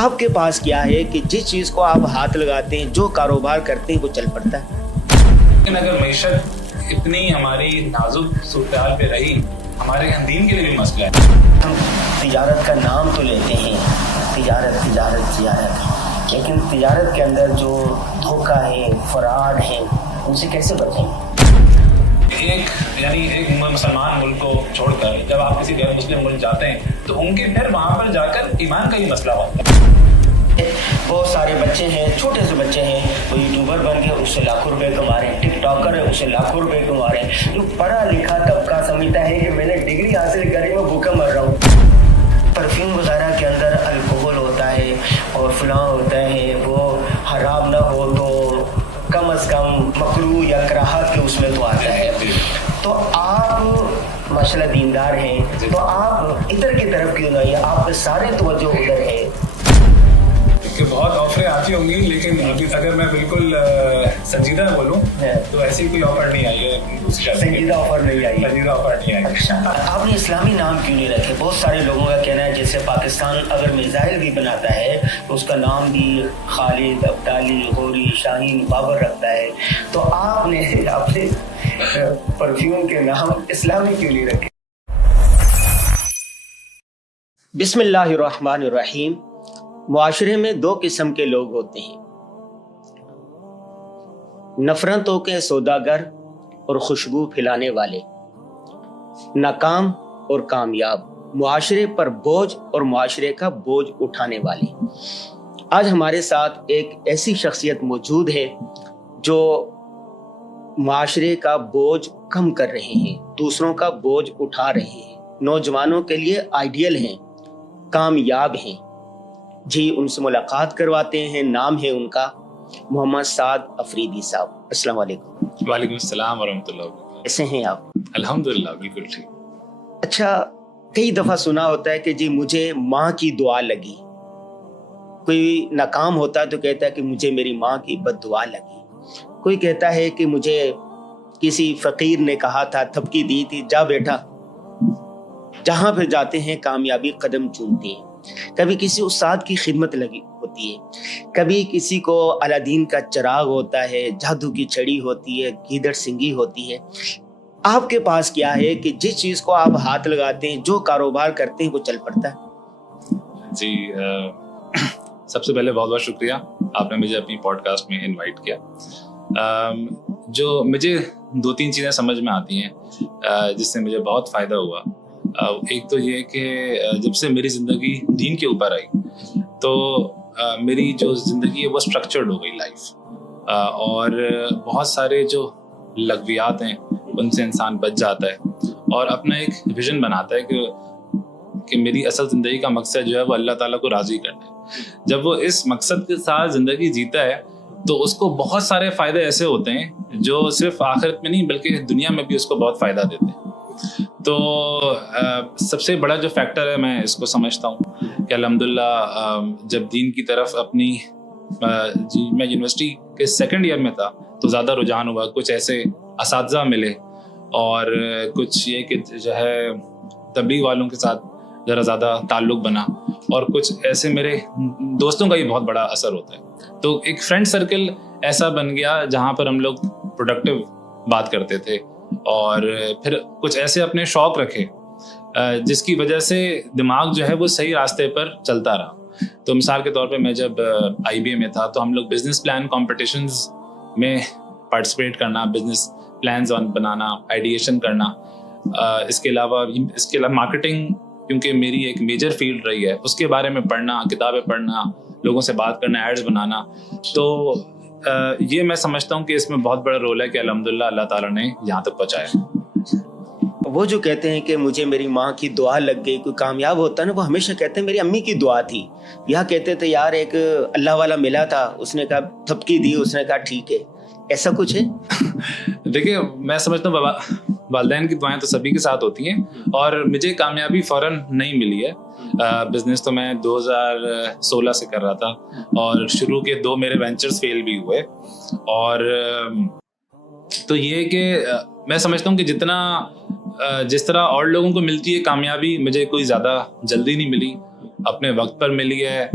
आपके पास क्या है कि जिस चीज़ को आप हाथ लगाते हैं, जो कारोबार करते हैं, वो चल पड़ता है। लेकिन अगर मईशत इतनी हमारी नाजुक सूरत पे रही, हमारे दीन के लिए भी मसला है। हम तिजारत का नाम तो लेते हैं, तिजारत तिजारत तिजारत, लेकिन तिजारत के अंदर जो धोखा है, फराड है, उनसे कैसे बचें? एक मुसलमान मुल्क को छोड़कर जब आप किसी गैर मुस्लिम मुल्क जाते हैं तो उनके फिर वहाँ पर जाकर ईमान का ही मसला होता है। बहुत सारे बच्चे हैं, छोटे से बच्चे हैं, वो यूट्यूबर बन के उससे लाखों रुपए कमा रहे हैं, टिकटॉकर है उससे लाखों रुपए कमा रहे हैं। जो पढ़ा लिखा तबका समझता है कि मैंने डिग्री हासिल करी, मैं भूखा मर रहा हूँ। परफ्यूम वगैरह के अंदर अल्कोहल होता है और फलां होता है, वो हराम ना हो तो कम से कम मकरू या कराहत के उसमें तो आता है। तो आप माशाल्लाह दीनदार हैं, तो आप इधर की तरफ क्यों नहीं? आप सारे तवज्जो उधर है कि बहुत ऑफरें आती होंगी, लेकिन अभी अगर मैं बिल्कुल संजीदा बोलूं तो ऐसी कोई ऑफर नहीं आई है। संजीदा ऑफर नहीं आई? संजीदा ऑफर नहीं आई। अच्छा, आपने इस्लामी नाम क्यों नहीं रखे? बहुत सारे लोगों का कहना है जैसे पाकिस्तान अगर मिसाइल भी बनाता है तो उसका नाम भी खालिद, अब्दाली, होरी, शाहीन, बाबर रखता है, तो आपने अपने परफ्यूम के नाम इस्लामी क्यों नहीं रखे? बिस्मिल्लाहिर्रहमानिर्रहीम। मुआशरे में दो किस्म के लोग होते हैं, नफरतों के सौदागर और खुशबू फैलाने वाले, नाकाम और कामयाब, मुआशरे पर बोझ और मुआशरे का बोझ उठाने वाले। आज हमारे साथ एक ऐसी शख्सियत मौजूद है जो मुआशरे का बोझ कम कर रहे हैं, दूसरों का बोझ उठा रहे हैं, नौजवानों के लिए आइडियल हैं, कामयाब हैं। जी, उनसे मुलाकात करवाते हैं। नाम है उनका मोहम्मद साद अफरीदी साहब। अस्सलाम वालेकुम। वालेकुम अस्सलाम व रहमतुल्लाह। कैसे हैं आप? अल्हम्दुलिल्लाह, बिल्कुल ठीक। अच्छा, कई दफा सुना होता है कि जी मुझे माँ की दुआ लगी। कोई नाकाम होता है तो कहता है कि मुझे मेरी माँ की बद्दुआ लगी। कोई कहता है कि मुझे किसी फकीर ने कहा था, थपकी दी थी, जा बेटा। जहां फिर जाते हैं कामयाबी कदम चूमती है। कभी किसी उस्ताद की खिदमत लगी होती है, कभी किसी को अलादीन का चिराग होता है, जादू की छड़ी होती है, गीदड़ सिंगी होती है। आपके पास क्या है कि जिस चीज को आप हाथ लगाते हैं, जो कारोबार करते हैं, वो चल पड़ता है? जी, सबसे पहले बहुत बहुत शुक्रिया, आपने मुझे अपनी पॉडकास्ट में इनवाइट किया। जो मुझे दो तीन चीज़ें समझ में आती हैं जिससे मुझे बहुत फ़ायदा हुआ। एक तो ये कि जब से मेरी ज़िंदगी दीन के ऊपर आई तो मेरी जो ज़िंदगी है वो स्ट्रक्चर्ड हो गई लाइफ, और बहुत सारे जो लगवियात हैं उनसे इंसान बच जाता है और अपना एक विजन बनाता है कि मेरी असल ज़िंदगी का मकसद जो है वो अल्लाह ताला को राज़ी करना है। जब वो इस मकसद के साथ ज़िंदगी जीता है तो उसको बहुत सारे फ़ायदे ऐसे होते हैं जो सिर्फ आखिरत में नहीं बल्कि दुनिया में भी उसको बहुत फ़ायदा देते हैं। तो सबसे बड़ा जो फैक्टर है, मैं इसको समझता हूँ कि अल्हम्दुलिल्लाह जब दीन की तरफ अपनी मैं यूनिवर्सिटी के सेकंड ईयर में था तो ज़्यादा रुझान हुआ। कुछ ऐसे असातिज़ा मिले और कुछ ये कि जो है तबलीग वालों के साथ ज़रा ज़्यादा ताल्लुक़ बना, और कुछ ऐसे मेरे दोस्तों का भी बहुत बड़ा असर होता है। तो एक फ्रेंड सर्कल ऐसा बन गया जहाँ पर हम लोग प्रोडक्टिव बात करते थे, और फिर कुछ ऐसे अपने शौक रखे जिसकी वजह से दिमाग जो है वो सही रास्ते पर चलता रहा। तो मिसाल के तौर पे मैं जब IBA में था तो हम लोग बिजनेस प्लान कॉम्पिटिशन्स में पार्टिसिपेट करना, बिजनेस प्लान्स बनाना, आइडिएशन करना, इसके अलावा मार्केटिंग, क्योंकि मेरी एक मेजर फील्ड रही है, उसके बारे में पढ़ना, किताबें पढ़ना, लोगों से बात करना, एड्स बनाना। तो ये मैं समझता हूँ कि इसमें बहुत बड़ा रोल है कि अल्हम्दुलिल्लाह अल्लाह ताला ने यहाँ तक पहुँचाया। वो जो कहते हैं कि मुझे मेरी माँ की दुआ लग गई, कोई कामयाब होता है ना, वो हमेशा कहते हैं मेरी अम्मी की दुआ थी। यह कहते थे यार एक अल्लाह वाला मिला था, उसने कहा थपकी दी, उसने कहा ठीक है। ऐसा कुछ है? देखिए, मैं समझता हूँ वालिदैन की दुआएं तो सभी के साथ होती हैं, और मुझे कामयाबी फ़ौरन नहीं मिली है। बिजनेस तो मैं 2016 से कर रहा था, और शुरू के 2 मेरे वेंचर्स फेल भी हुए। और तो ये कि मैं समझता हूँ कि जिस तरह और लोगों को मिलती है कामयाबी, मुझे कोई ज़्यादा जल्दी नहीं मिली, अपने वक्त पर मिली है।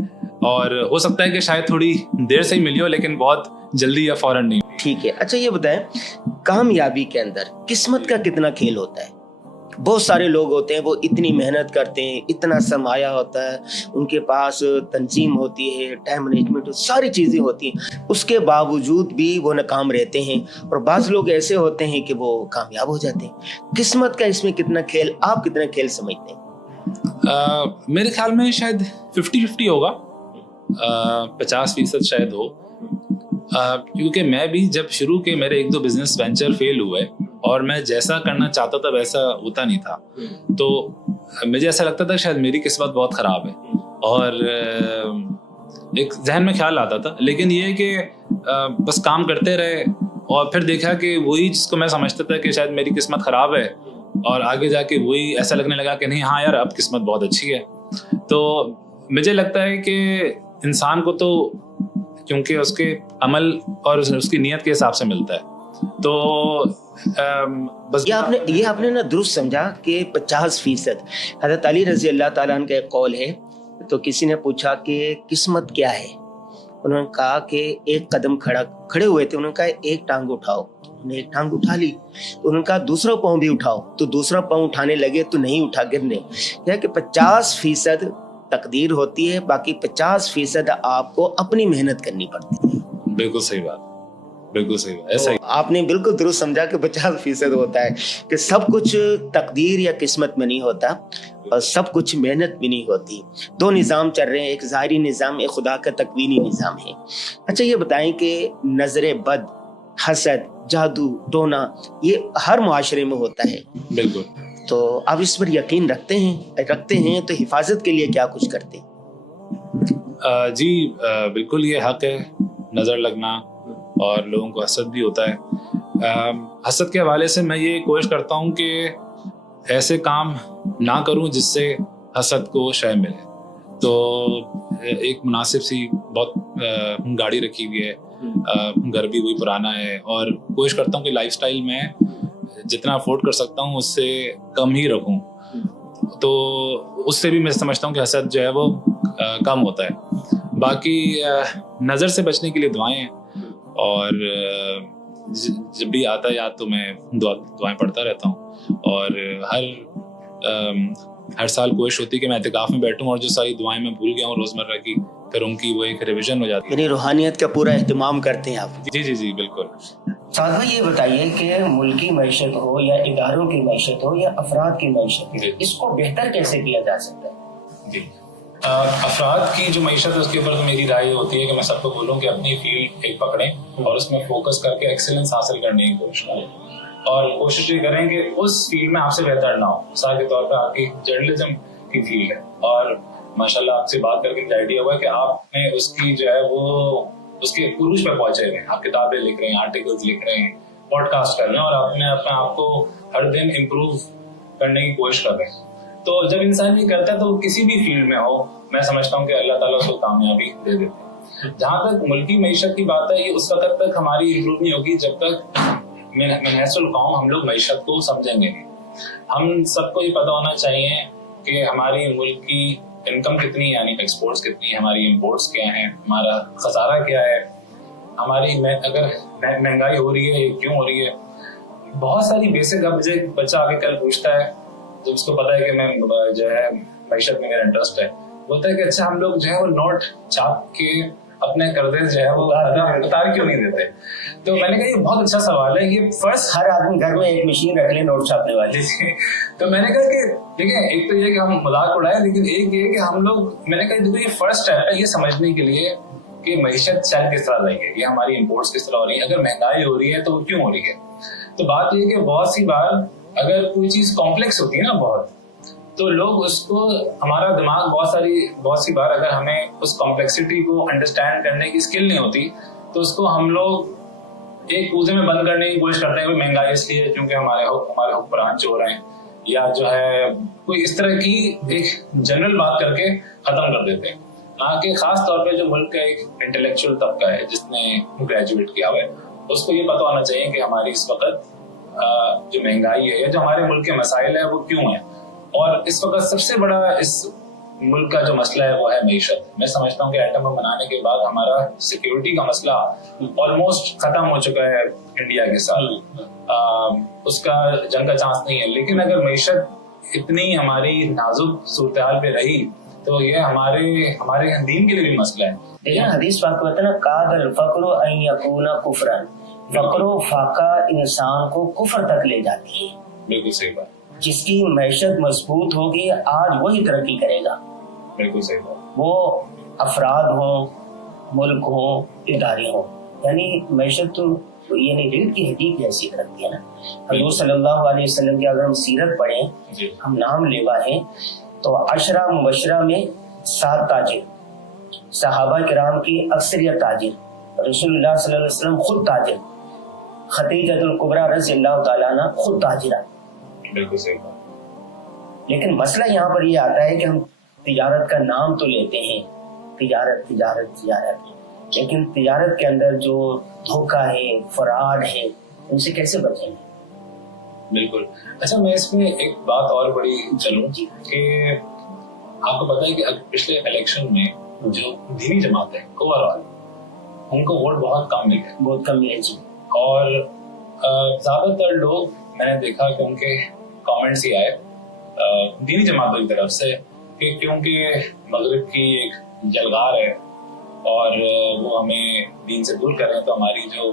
और हो सकता है कि शायद थोड़ी देर से ही मिली हो, लेकिन बहुत जल्दी या फौरन नहीं। ठीक है, अच्छा ये बताएं, कामयाबी के अंदर किस्मत का कितना खेल होता है? बहुत सारे लोग होते हैं, वो इतनी मेहनत करते हैं, इतना सरमाया होता है, उनके पास तंजीम होती है, टाइम मैनेजमेंट, सारी चीज़ें होती हैं, उसके बावजूद भी वो नाकाम रहते हैं। और बाज़ लोग ऐसे होते हैं कि वो कामयाब हो जाते हैं। किस्मत का इसमें कितना खेल, आप कितना खेल समझते हैं? मेरे ख्याल में शायद 50-50 होगा, 50% शायद हो, क्योंकि मैं भी जब शुरू के मेरे 1-2 बिजनेस वेंचर फेल हुए और मैं जैसा करना चाहता था वैसा होता नहीं था, तो मुझे ऐसा लगता था शायद मेरी किस्मत बहुत ख़राब है, और एक जहन में ख्याल आता था। लेकिन ये कि बस काम करते रहे और फिर देखा कि वही जिसको मैं समझता था कि शायद मेरी किस्मत ख़राब है, और आगे जाके वही ऐसा लगने लगा कि नहीं, हाँ यार अब किस्मत बहुत अच्छी है। तो मुझे लगता है कि इंसान को तो क्योंकि उसके अमल और उसकी नीयत के हिसाब से मिलता है, तो बस ये आपने ना दुरुस्त समझा कि 50%। हज़रत अली रज़ी अल्लाह ताला अन्हु का एक कौल है, तो किसी ने पूछा कि किस्मत क्या है? उन्होंने कहा कि एक कदम खड़े हुए थे, उन्होंने कहा एक टांग उठाओ, उन्होंने एक टांग उठा ली, तो उन्होंने कहा दूसरा पाँव भी उठाओ, तो दूसरा पाँव उठाने लगे तो नहीं उठा, गिरने। यह कि 50% तकदीर होती है, बाकी 50% आपको अपनी मेहनत करनी पड़ती है। बिल्कुल सही बात, बिल्कुल सही बात, ऐसा ही। आपने बिल्कुल दुरुस्त समझा कि 50% होता है, कि सब कुछ तकदीर या किस्मत में नहीं होता, और सब कुछ मेहनत भी नहीं होती। दो निज़ाम चल रहे हैं, एक ज़ाहिरी निज़ाम, एक खुदा का तकवीनी निज़ाम है। अच्छा ये बताएं कि नज़र बद, हसद, जादू टोना, ये हर मुआशरे में होता है। बिल्कुल। तो आप इस पर यकीन रखते हैं तो हिफाजत के लिए क्या कुछ करते हैं? जी बिल्कुल, ये हक है नज़र लगना, और लोगों को हसद भी होता है। हसद के हवाले से मैं ये कोशिश करता हूँ कि ऐसे काम ना करूँ जिससे हसद को शय मिले। तो एक मुनासिब सी बहुत गाड़ी रखी हुई है, घर भी वही पुराना है, और कोशिश करता हूँ कि लाइफस्टाइल में जितना अफोर्ड कर सकता हूँ उससे कम ही रखूँ, तो उससे भी मैं समझता हूँ कि हसद जो है वो कम होता है। बाकी नज़र से बचने के लिए दुआएं हैं, और जब भी आता है याद तो मैं दुआएं पढ़ता रहता हूँ, और हर साल कोशिश होती है कि मैं इतिकाफ में बैठूं और जो सारी दुआएं मैं भूल गया हूँ रोज़मर्रा की, फिर उनकी वो एक रिवीजन हो जाती है। यानी रूहानियत का पूरा एहतमाम करते हैं आप? जी जी जी बिल्कुल। साथ में ये बताइए कि मुल्की मैशत हो या इदारों की मैशत हो या अफराद की मैशत, इसको बेहतर कैसे किया जा सकता है? जी, अफराद की जो मैशत है उसके ऊपर तो मेरी राय होती है कि मैं सबको बोलूँ कि अपनी फील्ड एक पकड़ें और उसमें फोकस करके एक्सीलेंस हासिल करने की कोशिश करें, और कोशिश ये करें कि उस फील्ड में आपसे बेहतर ना हो। मिसाल के तौर पर आपकी जर्नलिज्म की फील्ड है, और माशाल्लाह आपसे बात करके आइडिया हुआ कि आपने उसकी जो है वो उसके पुरुष पे पहुंचे हुए हैं, आप किताबें लिख रहे हैं, आर्टिकल्स लिख रहे हैं, पॉडकास्ट कर रहे हैं, और आपने अपने आप को हर दिन इम्प्रूव करने की कोशिश कर रहे हैं। तो जब इंसान ये करता है तो किसी भी फील्ड में हो, मैं समझता हूँ कि अल्लाह ताला उसको कामयाबी दे देते हैं। जहाँ तक मुल्की मईशत की बात है, ये उस वक्त तक हमारी इम्प्रूव नहीं होगी जब तक मनहसुल कौम हम लोग मईशत को समझेंगे नहीं। हम सबको ये पता होना चाहिए कि हमारी मुल्क की इनकम कितनी है, यानी एक्सपोर्ट्स कितनी है, हमारी इम्पोर्ट्स क्या है, हमारा खसारा क्या है, हमारी अगर महंगाई हो रही है क्यों हो रही है। बहुत सारी बेसिक, अब मुझे बच्चा आगे कल पूछता है तो उसको पता है कि मैं जो है मईशत में मेरा इंटरेस्ट है, बोलता है कि अच्छा हम लोग जो है वो नोट छाप के अपने कर्जे जो है वो उतार क्यों नहीं देते। तो मैंने कहा ये बहुत अच्छा सवाल है, ये फर्स्ट हर आदमी घर में एक मशीन रख ले नोट छापने वाली। तो मैंने कहा कि देखिए, एक तो ये कि हम मजाक उड़ाए, लेकिन एक ये कि हम लोग, मैंने कहा देखो ये फर्स्ट स्टेप है ये समझने के लिए कि मईशत चल किस तरह रही है, ये हमारी इम्पोर्ट्स किस तरह हो रही है, अगर महंगाई हो रही है तो वो क्यों हो रही है। तो बात ये कि बहुत सी बार अगर कोई चीज कॉम्प्लेक्स होती है ना बहुत, तो लोग उसको, हमारा दिमाग बहुत सी बार अगर हमें उस कॉम्प्लेक्सिटी को अंडरस्टैंड करने की स्किल नहीं होती, तो उसको हम लोग एक कूजे में बंद करने की कोशिश करते हैं। महंगाई इसलिए क्योंकि हमारे हुक्मरान जो हो रहे हैं, या जो है कोई इस तरह की एक जनरल बात करके खत्म कर देते हैं। ना कि खास तौर पे जो मुल्क का एक इंटेलेक्चुअल तबका है जिसने ग्रेजुएट किया हुआ है, उसको ये पता होना चाहिए कि हमारी इस वक्त जो महंगाई है या जो हमारे मुल्क के मसाइल है वो क्यों है। और इस वक्त सबसे बड़ा इस मुल्क का जो मसला है वो है मईशत। मैं समझता हूँ कि एटम बम बनाने के बाद हमारा सिक्योरिटी का मसला ऑलमोस्ट खत्म हो चुका है इंडिया के साथ, उसका जंग का चांस नहीं है। लेकिन अगर मईशत इतनी हमारी नाजुक सूरत हाल पे रही तो ये हमारे दीन के लिए भी मसला है। लेकिन हदीस पाक में ना कादल फकरो अन यकूना कुफरन, फकरो फाका इंसान को कुफर तक ले जाती है। बिल्कुल सही बात। जिसकी मैशत मजबूत होगी आज वही तरक्की करेगा। बिल्कुल सही बात। वो अफराद हो, मुल्क हो, इदारे हो, यानी मैशत तो यानी रीढ़ की हड्डी जैसी रखती है ना। हजूर सल्लल्लाहु अलैहि वसल्लम की अगर हम सीरत पढ़ें, हम नाम लेवा है तो अशरा मुबशरा में 7 ताजिर, सहाबा किराम की अक्सरियत ताजिर, रसूलुल्लाह सल्लल्लाहु अलैहि वसल्लम खुद ताजिर, खदीजतुल कुबरा रज़ियल्लाहु ताला अन्हा खुद ताजिरा। बिल्कुल सही बात। लेकिन मसला यहाँ पर ये आता है कि हम तिजारत का नाम तो लेते हैं, तिजारत तिजारत तिजारत, लेकिन तिजारत के अंदर जो धोखा है, फ्रॉड है, उनसे कैसे बचेंगे? बिल्कुल। अच्छा, मैं इसमें एक बात और बड़ी चलूं कि आपको पता है कि पिछले इलेक्शन में जो दीनी जमात है ओवरऑल उनको वोट बहुत कम मिले जी। और ज्यादातर लोग मैंने देखा कि उनके कमेंट्स ही आए दीनी जमातों की तरफ से कि क्योंकि मगरिब की एक जलगार है और वो हमें दीन से दूर कर रहे हैं, तो हमारी जो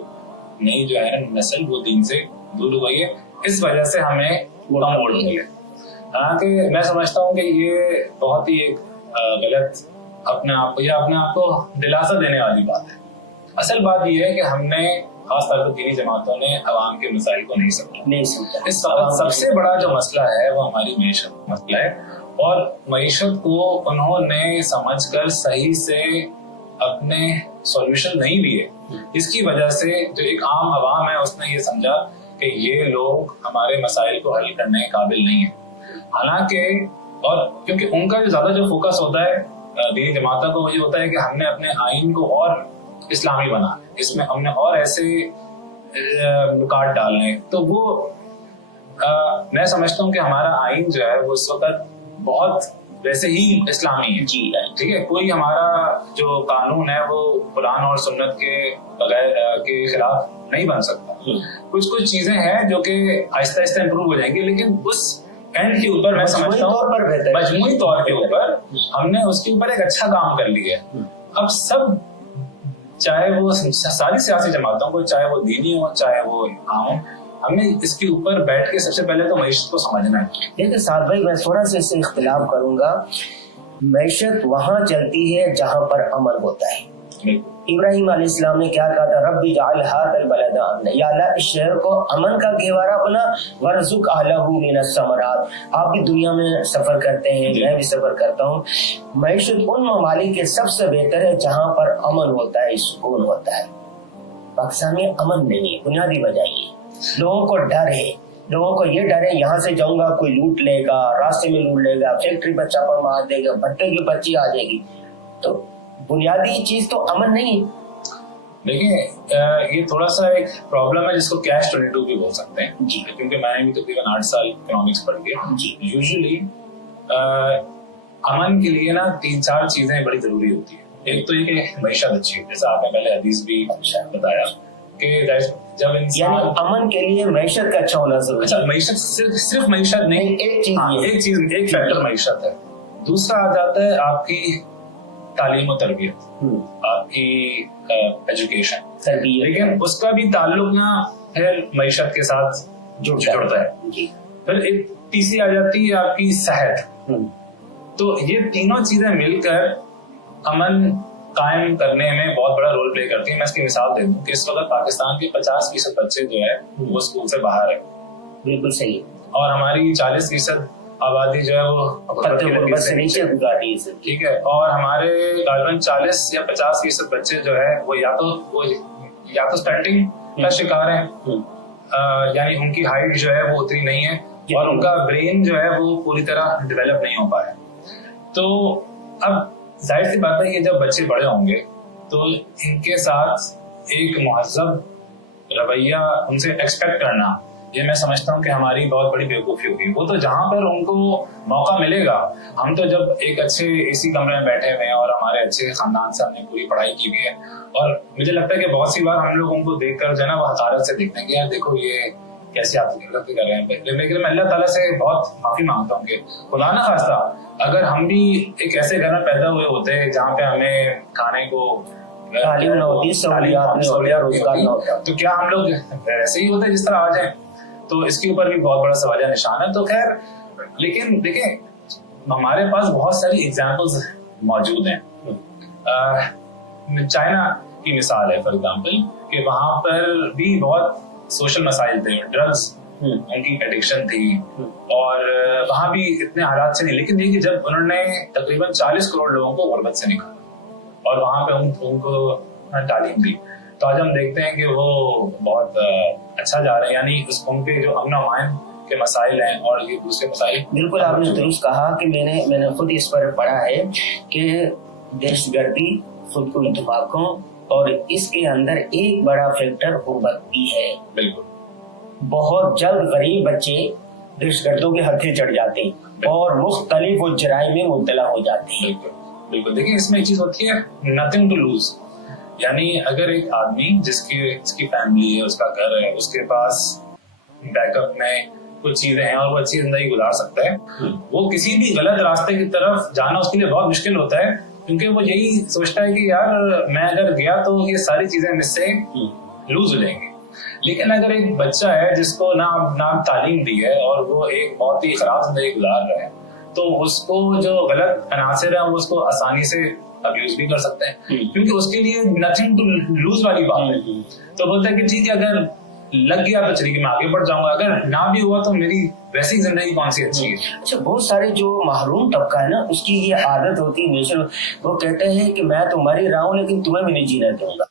नई जो है नस्ल वो दीन से दूर हो गई है, इस वजह से हमें कम वोट मिले। हालांकि मैं समझता हूँ कि ये बहुत ही एक गलत अपने आप को दिलासा देने वाली बात है। असल बात ये है कि हमने खासतौर पर दीनी जमातों ने अवाम के मसाइल को नहीं समझा। इस वक्त सबसे बड़ा जो मसला है वो हमारी मईशत मसला है, और मईशत को उन्होंने समझकर सही से अपने सॉल्यूशन नहीं दिए। इसकी वजह से जो एक आम अवाम है उसने ये समझा कि ये लोग हमारे मसाइल को हल करने के काबिल नहीं है। हालांकि और क्योंकि उनका जो ज्यादा जो फोकस होता है दीनी जमातों को, ये होता है कि हमने अपने आइन को और इस्लामी बना, इसमें हमने और ऐसे नुकात डालने, तो वो मैं समझता हूँ कि हमारा आइन जो है वो इस वक्त बहुत वैसे ही इस्लामी है जी। ठीक है, कोई हमारा जो कानून है वो कुरान और सुन्नत के खिलाफ नहीं बन सकता। कुछ चीजें हैं जो कि आहिस्ता आहिस्ता इंप्रूव हो जाएंगी, लेकिन उस एंड के ऊपर मैं समझता हूँ मजमूई तौर के ऊपर हमने उसके ऊपर एक अच्छा काम कर लिया है। अब सब, चाहे वो सारी सियासी जमातों को, चाहे वो दीनी हो चाहे वो आम, हमने इसके ऊपर बैठ के सबसे पहले तो मईशत को समझना है। देखिए साद भाई, मैं थोड़ा सा इससे इख्तिलाफ करूंगा। मईशत वहां चलती है जहां पर अमन होता है। इब्राहिम अलैहिस्सलाम ने क्या कहा था? रब्बी जअल हाज़ल बलदा अमना, या अल्लाह इस शहर को अमन का गहवारा बना, वरज़ुक़ अहलहू मिनस समरात। आप भी दुनिया में सफर करते हैं, मैं भी सफर करता हूँ। मईशत उन ममालिक के सबसे बेहतर है जहाँ पर अमन होता है, सुकून होता है। पाकिस्तान में अमन नहीं है, बुनियादी वजह ये, लोगों को डर है। लोगों को ये डर है यहाँ से जाऊंगा कोई लूट लेगा, रास्ते में लूट लेगा, फैक्ट्री पर छापा मार देगा, भट्टे की बच्ची आ जाएगी। तो बुनियादी चीज तो अमन नहीं। देखिए ये थोड़ा सा एक प्रॉब्लम है जिसको कैश 22 भी बोल सकते हैं जी, क्योंकि मैंने भी तकरीबन 8 साल इकोनॉमिक्स पढ़ के जी। यूजुअली अमन के लिए ना 3-4 चीजें बड़ी जरूरी होती है। एक तो ये कि मईशत अच्छी है, जैसा आपने पहले हदीस भी बताया कि जब इंसान अमन के लिए मईशत का अच्छा होना जरूरी। अच्छा, मईशत सिर्फ मईशत नहीं, एक फैक्टर मईशत है। दूसरा आ जाता है आपकी तालीम और तरबियत, आपकी एजुकेशन, लेकिन उसका भी ताल्लुक ना फिर मईशत के साथ जुड़ता है। फिर एक तीसरी आ जाती है आपकी सेहत। तो ये तीनों चीजें मिलकर अमन कायम करने में बहुत बड़ा रोल प्ले करती है। मैं इसकी मिसाल दे दूं कि इस वक्त पाकिस्तान के 50% बच्चे जो है वो स्कूल से बाहर है। बिल्कुल सही। और हमारी 40% आबादी जो है वो से नीचे गुजारी है। ठीक है, और हमारे गालिबन 40 या 50% बच्चे जो है वो या तो स्टंटिंग का शिकार है, यानी उनकी हाइट जो है वो उतनी नहीं है और उनका ब्रेन जो है वो पूरी तरह डेवलप नहीं हो पाया। तो अब जाहिर सी बात है कि जब बच्चे बड़े होंगे तो इनके साथ एक मुहज़्ज़ब रवैया उनसे एक्सपेक्ट करना ये मैं समझता हूँ कि हमारी बहुत बड़ी बेवकूफ़ी होगी। वो तो जहाँ पर उनको मौका मिलेगा, हम तो जब एक अच्छे एसी कमरे में बैठे हुए हैं और हमारे अच्छे खानदान से हमने पूरी पढ़ाई की हुई है, और मुझे लगता है कि बहुत सी बार हम लोग उनको देखकर जो है ना वो हकारत से देखते हैं कि यार देखो ये कैसी आत्मनिर्भर कर रहे हैं। लेकिन मैं अल्लाह ताला से बहुत माफी मांगता हूँ कि खुदा ना खास्ता अगर हम भी एक ऐसे घर में पैदा हुए होते जहाँ पे हमें खाने को तालीम ना होती, सहूलियात नहीं होती, रोजगार ना होता, तो क्या हम लोग ऐसे ही होते जिस तरह आ जाए? तो इसके ऊपर भी बहुत बड़ा सवालिया निशान है। तो खैर, लेकिन देखें हमारे पास बहुत सारी एग्जाम्पल्स मौजूद हैं। चाइना की मिसाल है फॉर एग्जाम्पल, कि वहां पर भी बहुत सोशल मसाइल थे, ड्रग्स उनकी एडिक्शन थी, और वहां भी इतने हालात से नहीं, लेकिन देखिए जब उन्होंने तकरीबन 40 करोड़ लोगों को गुर्बत से निकाला और वहां पे उनको तालीम दी, तो आज हम देखते हैं कि वो बहुत अच्छा जा रहे हैं। यानी उनके जो अमन अमान के मसाइल हैं और ये दूसरे मसाइल, बिल्कुल आपने दुरुस्त कहा कि मैंने खुद इस पर पढ़ा है कि दहशतगर्दी, खुद को इंतफाकों और इसके अंदर एक बड़ा फैक्टर गुर्बत भी है। बिल्कुल, बहुत जल्द गरीब बच्चे दहशतगर्दों के हत्थे चढ़ जाते हैं और मुख्तलिफ जराइम में मुब्तला हो जाते हैं। बिल्कुल, देखिए इसमें एक चीज होती है नथिंग टू लूज, यानी अगर एक आदमी जिसकी फैमिली है, उसका घर है, उसके पास बैकअप में कुछ चीजें हैं और वो अच्छी जिंदगी गुजार सकता है, वो किसी भी गलत रास्ते की तरफ जाना उसके लिए बहुत मुश्किल होता है, क्योंकि वो यही सोचता है कि यार मैं अगर गया तो ये सारी चीजें मुझसे लूज हो जाएंगी। लेकिन अगर एक बच्चा है जिसको ना तालीम दी है और वो एक बहुत ही खराब जिंदगी गुजार रहा है, तो उसको जो गलत अनासर है वो उसको आसानी से अब्यूज भी कर सकते हैं, क्योंकि उसके लिए नथिंग टू लूज वाली बात है। तो बोलता है कि ठीक है, अगर लग गया तो चलिए मैं आगे बढ़ जाऊंगा, अगर ना भी हुआ तो मेरी वैसी जिंदगी कौन सी अच्छी है। अच्छा, बहुत सारे जो महरूम तबका है ना, उसकी ये आदत होती है नेचर, वो कहते हैं कि मैं तो मर ही रहा हूँ लेकिन तुम्हें भी नहीं जीना दूंगा,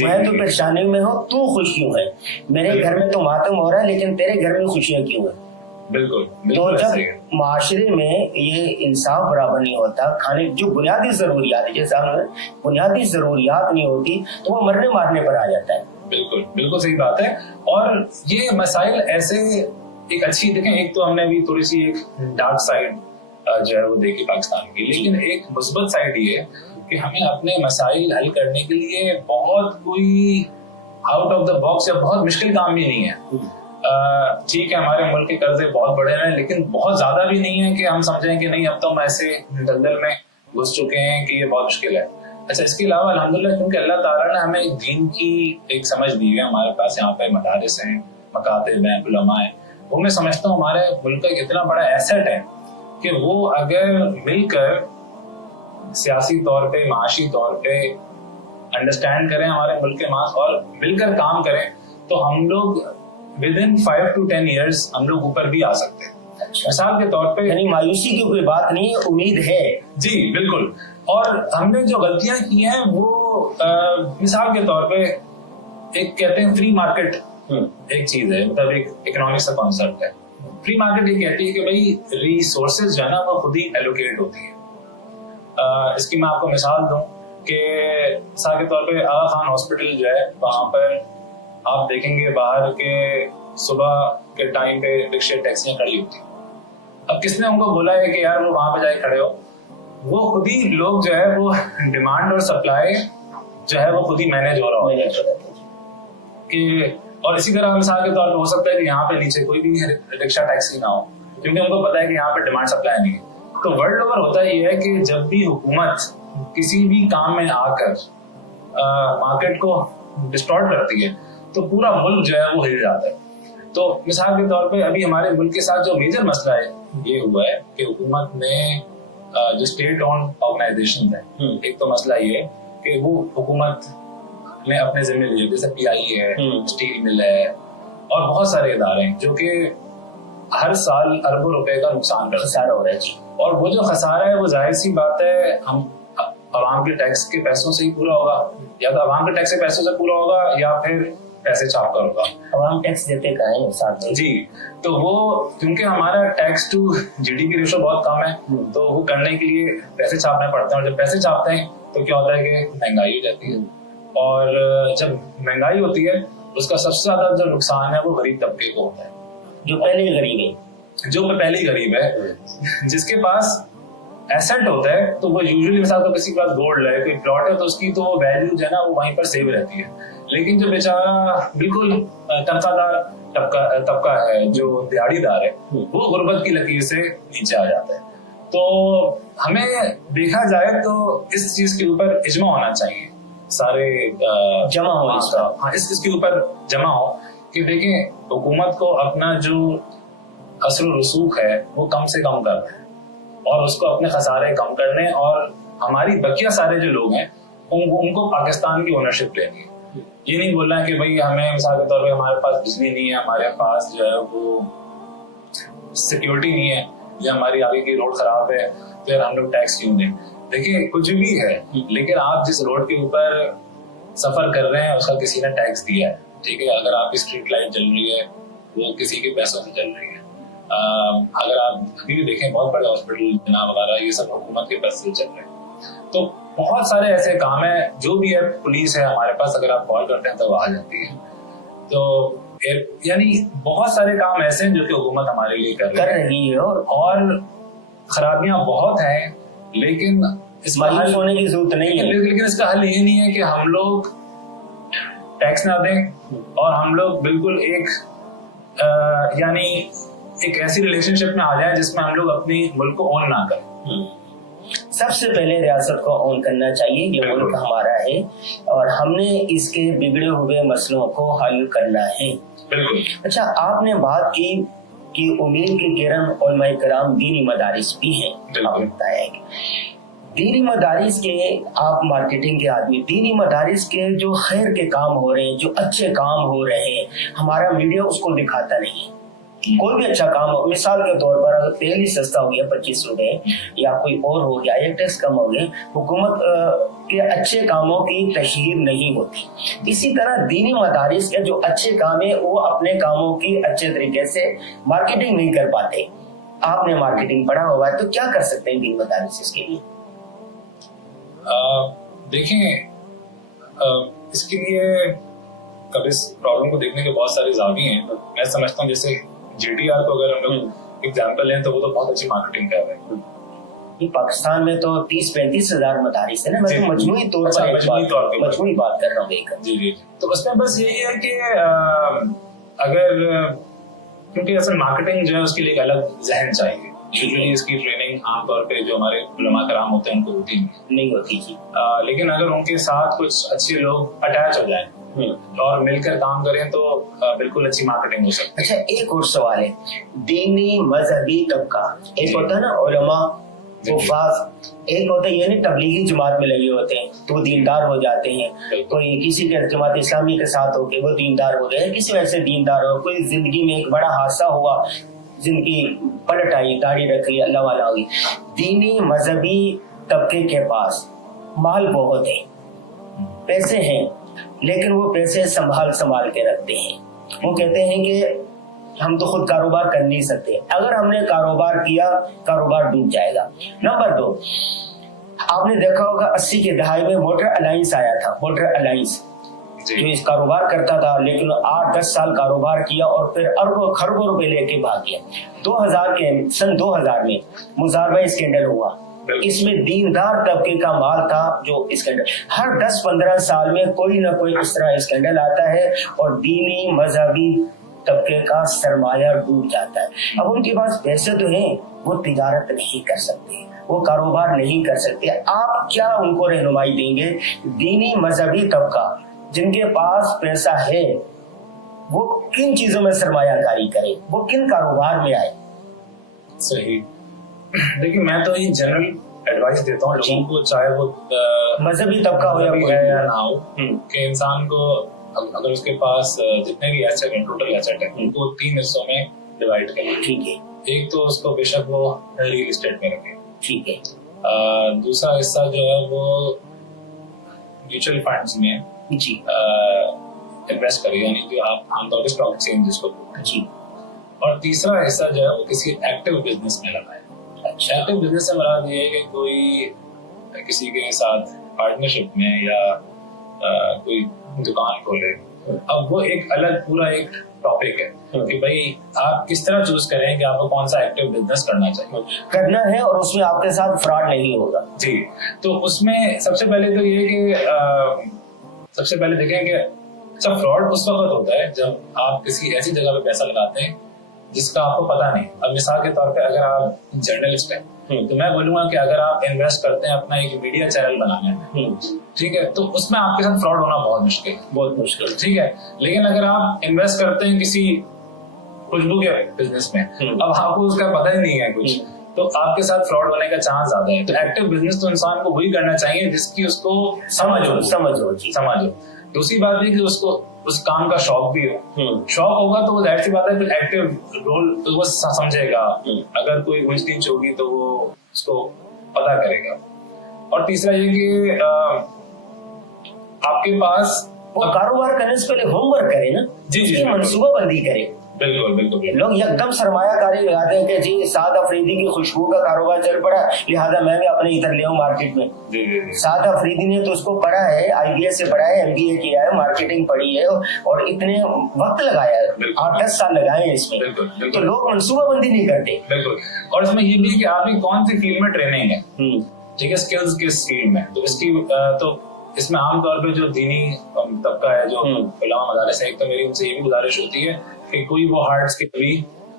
मैं तो परेशानी में हूँ, तू खुश क्यों है, मेरे घर में तो मातम हो रहा है लेकिन तेरे घर में खुशियां क्यों है। बिल्कुल, तो जब माशरे में ये इंसाफ बराबर नहीं होता, खाने जो बुनियादी जरूरियात है, जैसे बुनियादी जरूरियात नहीं होती तो वो मरने मारने पर आ जाता है। बिल्कुल सही बात है। और ये मसाइल ऐसे एक अच्छी देखें, एक तो हमने भी थोड़ी सी एक डार्क साइड जो है वो देखी पाकिस्तान की, लेकिन एक मुस्बत साइड ये है कि हमें अपने मसाइल हल करने के लिए बहुत कोई आउट ऑफ द बॉक्स या बहुत मुश्किल काम भी नहीं है। ठीक है, हमारे मुल्क के कर्जे बहुत बड़े हैं, लेकिन बहुत ज्यादा भी नहीं है कि हम समझें कि नहीं अब तो हम ऐसे दलदल में घुस चुके हैं कि ये बहुत मुश्किल है। अच्छा, इसके अलावा अल्हम्दुलिल्लाह क्योंकि अल्लाह ताला ने हमें एक दीन की एक समझ दी है, हमारे पास यहाँ पे मदारिस हैं, मकातिब हैं, उलमा हैं, वो मैं समझता हूँ हमारे मुल्क का इतना बड़ा एसेट है कि वो अगर मिलकर सियासी तौर पे, माशी तौर पे अंडरस्टैंड करें हमारे मुल्क के मास और मिलकर काम करें, तो हम लोग विद इन 5 to 10 years हम लोग ऊपर भी आ सकते हैं। मिसाल के तौर पे, यानी मायूसी की कोई बात नहीं, उम्मीद है। जी बिल्कुल। और हमने जो गलतियां की हैं वो मिसाल के तौर पे एक कहते हैं फ्री मार्केट एक चीज है, मतलब एक इकोनॉमिक्स का कॉन्सेप्ट है। फ्री मार्केट ये कहती है कि भाई रिसोर्सेज जो है ना वो खुद ही एलोकेट होती है। इसकी मैं आपको मिसाल दूं कि मिसाल के तौर पे आगा खान हॉस्पिटल जो है, वहां पर आप देखेंगे बाहर के सुबह के टाइम पे रिक्शे टैक्सियां खड़ी होती। अब किसने उनको बोला है कि यार वो वहां पे जाके खड़े हो? वो खुद ही लोग जो है वो डिमांड और सप्लाई जो है वो खुद ही मैनेज हो रहा हो कि, और इसी तरह मिसाल के तौर पे हो सकता है कि यहाँ पे नीचे कोई भी रिक्शा टैक्सी ना हो, क्योंकि उनको पता है कि यहाँ पे डिमांड सप्लाई नहीं है। तो वर्ल्ड ओवर होता ये है कि जब भी हुकूमत किसी भी काम में आकर मार्केट को डिस्टॉर्ट करती है तो पूरा मुल्क जो है वो हिल जाता है। तो मिसाल के तौर पे अभी हमारे मुल्क के साथ जो मेजर मसला है ये हुआ है कि हुकूमत ने जो स्टेट ओन ऑर्गेनाइजेशन है, एक तो मसला ये है कि वो हुकूमत ने अपने जिम्मे लिए, जैसे PIA है, स्टील मिल है और बहुत सारे इदारे हैं जो कि हर साल अरबों रुपए का नुकसान कर खसारा हो रहा है। और वो जो खसारा है वो जाहिर सी बात है हम अवाम के टैक्स के पैसों से ही पूरा होगा, या तो अवाम के टैक्स के पैसों से पूरा होगा या फिर पैसे छाप कर होगा। अवाम टैक्स देते का है साथ में। जी, तो वो क्योंकि हमारा टैक्स टू GDP रेशो बहुत कम है, तो वो करने के लिए पैसे छापने पड़ते हैं, और जब पैसे छापते हैं तो क्या होता है कि महंगाई हो जाती है, और जब महंगाई होती है उसका सबसे ज्यादा जो नुकसान है वो गरीब तबके को होता है। जो पहले ही गरीब है, जो पहले ही गरीब है, जिसके पास एसेट होता है तो वो यूजुअली मिसाल तो किसी के पास गोल्ड है, कोई प्लॉट है तो उसकी तो वैल्यू जो है ना वो वहीं पर सेव रहती है। लेकिन जो बेचारा बिल्कुल तनख्वाहदार तबका है, जो दिहाड़ीदार है, वो गुर्बत की लकीर से नीचे आ जाता है। तो हमें देखा जाए तो इस चीज के ऊपर इज्मा होना चाहिए, सारे जमा हो इसका, हाँ इसके ऊपर जमा हो कि देखें हुकूमत को अपना जो असर रसूख है वो कम से कम करना है और उसको अपने खसारे कम करने, और हमारी बकिया सारे जो लोग हैं उनको पाकिस्तान की ओनरशिप लेनी है। ये नहीं बोलना है कि भाई हमें मिसाल के तौर पे हमारे पास बिजली नहीं है, हमारे पास जो है वो सिक्योरिटी नहीं है, या हमारी आगे की रोड खराब है तो यार हम लोग टैक्स क्यों दें। देखिए कुछ भी है, लेकिन आप जिस रोड के ऊपर सफर कर रहे हैं उसका किसी ने टैक्स दिया है, ठीक है। अगर आपकी स्ट्रीट लाइट जल रही है वो किसी के पैसों से चल रही है। अगर आप अभी भी देखें बहुत बड़े हॉस्पिटल बिना वगैरह ये सब हुकूमत के पैसे से चल रहे हैं। तो बहुत सारे ऐसे काम है, जो भी है पुलिस है हमारे पास, अगर आप कॉल करते हैं तो वो आ जाती है। तो यानी बहुत सारे काम ऐसे हैं जो कि हुकूमत हमारे लिए कर रही है, और खराबियां बहुत हैं, लेकिन इसका हल होने की जरूरत नहीं है। लेकिन इसका हल ये नहीं है कि हम लोग टैक्स ना दें और हम लोग बिल्कुल यानी एक ऐसी रिलेशनशिप में आ जाए जिसमें हम लोग अपनी मुल्क को ओन ना करें। सबसे पहले रियासत को ऑन करना चाहिए, ये मुल्क हमारा है और हमने इसके बिगड़े हुए मसलों को हल करना है। अच्छा, आपने बात की कि उम्मीद की किरण उलमाए किराम दीनी मदारिस भी हैं, आपने बताया कि दीनी मदारिस के आप मार्केटिंग के आदमी, दीनी मदारिस के जो खैर के काम हो रहे हैं, जो अच्छे काम हो रहे हैं, हमारा मीडिया उसको दिखाता नहीं है। कोई भी अच्छा काम हो, मिसाल के तौर पर अगर तेल ही सस्ता हो गया 25 रुपए या कोई और हो गया या टैक्स कम हो गया, हुकूमत के अच्छे कामों की तशहीर नहीं होती। इसी तरह दीनी मदारिस के जो अच्छे काम है वो अपने कामों की अच्छे तरीके से मार्केटिंग नहीं कर पाते। आपने मार्केटिंग पढ़ा हुआ है, तो क्या कर सकते हैं दीनी मदारिस इसके लिए? देखें, इसके लिए कब इस प्रॉब्लम को देखने के बहुत सारे जाविये हैं। मैं समझता हूँ जैसे JTR को अगर हम लोग एग्जाम्पल लें तो वो तो बहुत अच्छी मार्केटिंग कर रहे हैं। ये पाकिस्तान में तो 30-35 हजार मदारिस है ना, मैं तो मजमूई तौर पर मजमूई बात कर रहा हूँ। जी, तो उसमें बस यही है कि अगर क्योंकि असल मार्केटिंग जो है उसके लिए एक अलग जहन चाहिए। यूजुअली इसकी ट्रेनिंग आमतौर पे जो हमारे उलमा कराम होते हैं उनको होती नहीं होती जी। लेकिन अगर उनके साथ कुछ अच्छे लोग अटैच हो जाएं और मिलकर काम करें तो बिल्कुल अच्छी मार्केटिंग हो सकती है। अच्छा, एक और सवाल है, दीनी मजहबी तबका, एक होता है ना उलमा, एक होता है ये नहीं तबलीगी जमात में लगे होते हैं तो वो दीनदार हो जाते हैं, कोई किसी के जमात इस्लामी के साथ होके वो दीनदार हो गए, किसी वजह से दीनदार हो, कोई जिंदगी में एक बड़ा हादसा हुआ, जिंदगी पलट आई, दाढ़ी रखी, अल्लाह वाला होगी। दीनी मजहबी तबके के पास माल बहुत है, पैसे हैं, लेकिन वो पैसे संभाल के रखते हैं। वो कहते हैं कि हम तो खुद कारोबार कर नहीं सकते, अगर हमने कारोबार किया कारोबार डूब जाएगा। नंबर 2, आपने देखा होगा 80 के दहाई में मोटर अलायंस आया था, मोटर अलायंस जो इस कारोबार करता था, लेकिन 8-10 साल कारोबार किया और फिर अरबों खरबों रुपए लेके भाग गया। सन 2000 में मुजारबा स्कैंडल हुआ, इसमें दीनदार तबके का माल था जो स्कैंडल, हर 10-15 साल में कोई ना कोई इस तरह स्कैंडल आता है और दीनी मजहबी तबके का सरमाया डूब जाता है। अब उनके पास पैसे तो हैं, वो तिजारत नहीं कर सकते, वो कारोबार नहीं कर सकते। आप क्या उनको रहनुमाई देंगे? दीनी मजहबी तबका जिनके पास पैसा है वो किन चीजों में सरमायाकारी करे, वो किन कारोबार में आए? सही। देखिए, मैं तो ये जनरल एडवाइस देता हूँ लोगों को, चाहे वो मजहबी तबका हो या ना हो, कि इंसान को अगर उसके पास जितने भी एसेट है, टोटल एसेट है, उनको 3 हिस्सों में डिवाइड करें। ठीक है। एक तो उसको बेशक वो रियल एस्टेट में रखें। ठीक है। दूसरा हिस्सा जो है वो म्यूचुअल फंड्स में जी इन्वेस्ट करें, यानी कि आप आमतौर पर स्टॉक एक्सचेंज जिसको बोलते हैं। जी। और तीसरा हिस्सा जो है वो किसी एक्टिव बिजनेस में लगाए। अच्छा, एक्टिव बिजनेस से मराद ये है कि कोई किसी के साथ पार्टनरशिप में या कोई दुकान खोले अब वो एक अलग पूरा एक टॉपिक है कि भाई आप किस तरह चूज करें कि आपको कौन सा एक्टिव बिजनेस करना है और उसमें आपके साथ फ्रॉड नहीं होगा। जी, तो उसमें सबसे पहले तो ये कि सबसे पहले देखें कि सब फ्रॉड उस वक्त होता है जब आप किसी ऐसी जगह पे पैसा लगाते हैं जिसका आपको पता नहीं। अब मिसाल के तौर पे अगर आप जर्नलिस्ट हैं तो मैं बोलूंगा कि अगर आप इन्वेस्ट करते हैं अपना एक मीडिया चैनल बनाने में, ठीक है, तो उसमें आपके साथ फ्रॉड होना बहुत मुश्किल, ठीक है। लेकिन अगर आप इन्वेस्ट करते हैं किसी खुशबू के बिजनेस में, अब आपको उसका पता ही नहीं है कुछ, तो आपके साथ फ्रॉड होने का चांस ज्यादा है। तो एक्टिव बिजनेस तो इंसान को वही करना चाहिए जिसकी उसको समझ हो। दूसरी बात है कि उसको उस काम का शौक भी हो। शौक होगा तो वो जाहिर सी बात है फिर एक्टिव रोल तो वो समझेगा। अगर कोई ऊंच नीच होगी तो वो उसको पता करेगा। और तीसरा ये कि आपके पास कारोबार करने से पहले होमवर्क करें ना, जी, मंसूबाबंदी करें। बिल्कुल। लोग एकदम सरमायाकारी लगाते हैं कि जी साद अफरीदी की खुशबू का कारोबार चल पड़ा, लिहाजा मैं भी अपने इधर ले आऊं मार्केट में। साद अफरीदी ने तो उसको पढ़ा है, IBA से पढ़ा है, MBA किया है, मार्केटिंग पढ़ी है और इतने वक्त लगाया है, 8-10 साल लगाए हैं इसमें। तो लोग मंसूबाबंदी नहीं करते। बिल्कुल। और इसमें ये भी कि आपकी कौन सी फील्ड में ट्रेनिंग है, ठीक है, स्किल्स किस फील्ड में, तो इसकी तो इसमें आमतौर पे जो दीनी तबका है, जो उलमा मदारिस है, एक तो मेरी उनसे ये भी गुजारिश होती है कि कोई वो हार्ड स्किल भी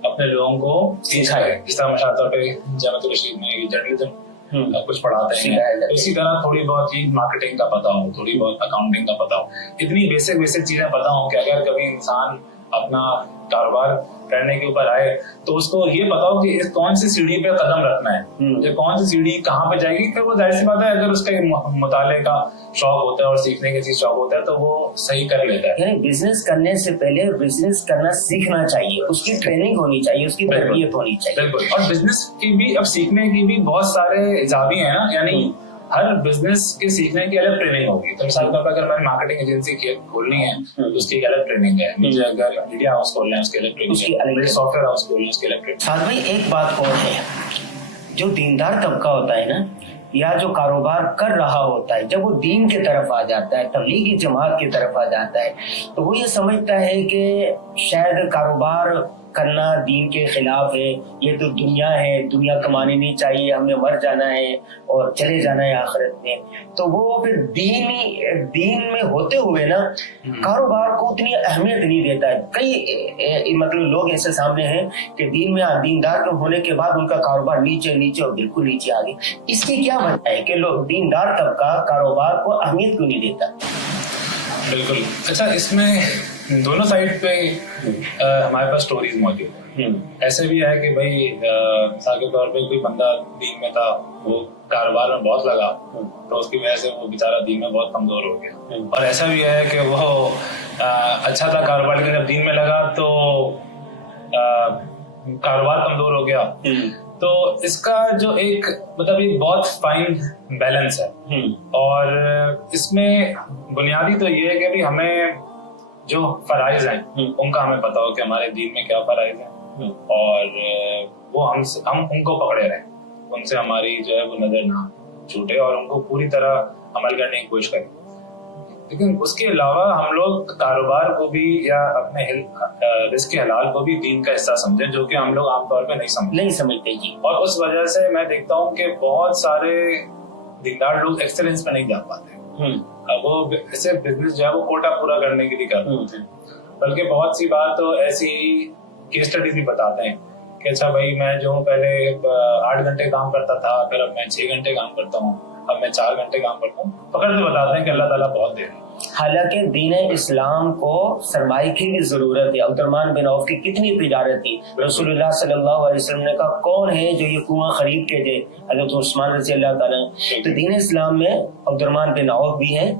अपने लोगों को सिखाए। जिस तरह मशा तौर पे जामिअतुल रशीद में जर्नलिज्म कुछ पढ़ाते हैं, तो इसी तरह थोड़ी बहुत ही मार्केटिंग का पता हो, थोड़ी बहुत अकाउंटिंग का पता हो, इतनी बेसिक चीजें पता हो कि अगर कभी इंसान अपना कारोबार करने के ऊपर आए तो उसको ये पता हो कि इस कौन सी सीढ़ी पे कदम रखना है, मुझे कौन सी सीढ़ी कहाँ पे जाएगी। फिर वो जाहिर सी बात है अगर उसका मुताले का शौक होता है और सीखने की चीज शौक होता है तो वो सही कर लेता है। यानी बिजनेस करने से पहले बिजनेस करना सीखना चाहिए, उसकी ट्रेनिंग होनी चाहिए, उसकी तरबियत होनी चाहिए। बिल्कुल। और बिजनेस की भी अब सीखने की भी बहुत सारे जावी है ना, यानी हर बिजनेस के सीखने की अलग ट्रेनिंग होगी। तो मिसाल तौर पर अगर मैंने मार्केटिंग एजेंसी खोलनी है तो उसकी एक अलग ट्रेनिंग है, मुझे अगर मीडिया हाउस खोलना है उसकी अलग ट्रेनिंग है, सॉफ्टवेयर हाउस खोलना है उसकी अलग ट्रेनिंग। साथ भाई एक बात और है, जो दीनदार तबका होता है ना, या जो कारोबार कर रहा होता है, जब वो दीन की तरफ आ जाता है, तबलीगी जमात की तरफ आ जाता है, तो वो ये समझता है कि शायद कारोबार करना दीन के खिलाफ है, ये तो दुनिया है, दुनिया कमानी नहीं चाहिए, हमने मर जाना है और चले जाना है आखिरत में। तो वो फिर दीन में होते हुए ना कारोबार को उतनी अहमियत नहीं देता है। कई मतलब लोग ऐसे सामने हैं कि दीन में दीनदार होने के बाद उनका कारोबार नीचे और बिल्कुल नीचे आ गया। इसकी क्या वजह है कि लोग दीनदार तबका कारोबार को अहमियत क्यों नहीं देता? बिल्कुल। अच्छा, इसमें दोनों साइड पे हमारे पास स्टोरीज मौजूद हैं। ऐसे भी है कि भाई मिसाल के तौर पे कोई बंदा दीन में था, वो कारोबार में बहुत लगा तो उसकी वजह से वो बेचारा दीन में बहुत कमजोर हो गया। और ऐसा भी है कि वो अच्छा था कारोबार, लेकिन जब दीन में लगा तो कारोबार कमजोर हो गया। तो इसका जो एक मतलब एक बहुत फाइन बैलेंस है। और इसमें बुनियादी तो ये है कि भी हमें जो फराइज हैं उनका हमें पता हो कि हमारे दीन में क्या फराइज हैं और वो हम उनको पकड़े रहें, उनसे हमारी जो है वो नजर ना छूटे और उनको पूरी तरह अमल करने की कोशिश करें। लेकिन उसके अलावा हम लोग कारोबार को भी या अपने रिस्क हलाल को भी दीन का हिस्सा समझें, जो कि हम लोग आमतौर पे नहीं समझते जी। और उस वजह से मैं देखता हूँ कि बहुत सारे दीनदार लोग एक्सेलेंस पे नहीं जा पाते। वो ऐसे बिजनेस जो है वो कोटा पूरा करने के लिए करते होते हैं, बल्कि बहुत सी बार तो ऐसी केस स्टडीज भी बताते हैं कि अच्छा भाई मैं जो पहले 8 घंटे काम करता था, फिर अब मैं 6 घंटे काम करता हूँ, अब मैं 4 घंटे काम करता हूँ। पकड़ते बताते हैं कि अल्लाह ताला बहुत दे रहा है। हालांकि दीन इस्लाम को सरमाए की भी जरूरत है। अब्दुर्रहमान बिन औफ की कितनी तिजारत थी। रसूलुल्लाह सल्लल्लाहु अलैहि वसल्लम ने कहा कौन है जो ये कुआं खरीद के दे? हज़रत उस्मान रज़ी अल्लाह ताला। तो दीन इस्लाम में अब्दुर्रहमान बिन औफ भी हैं,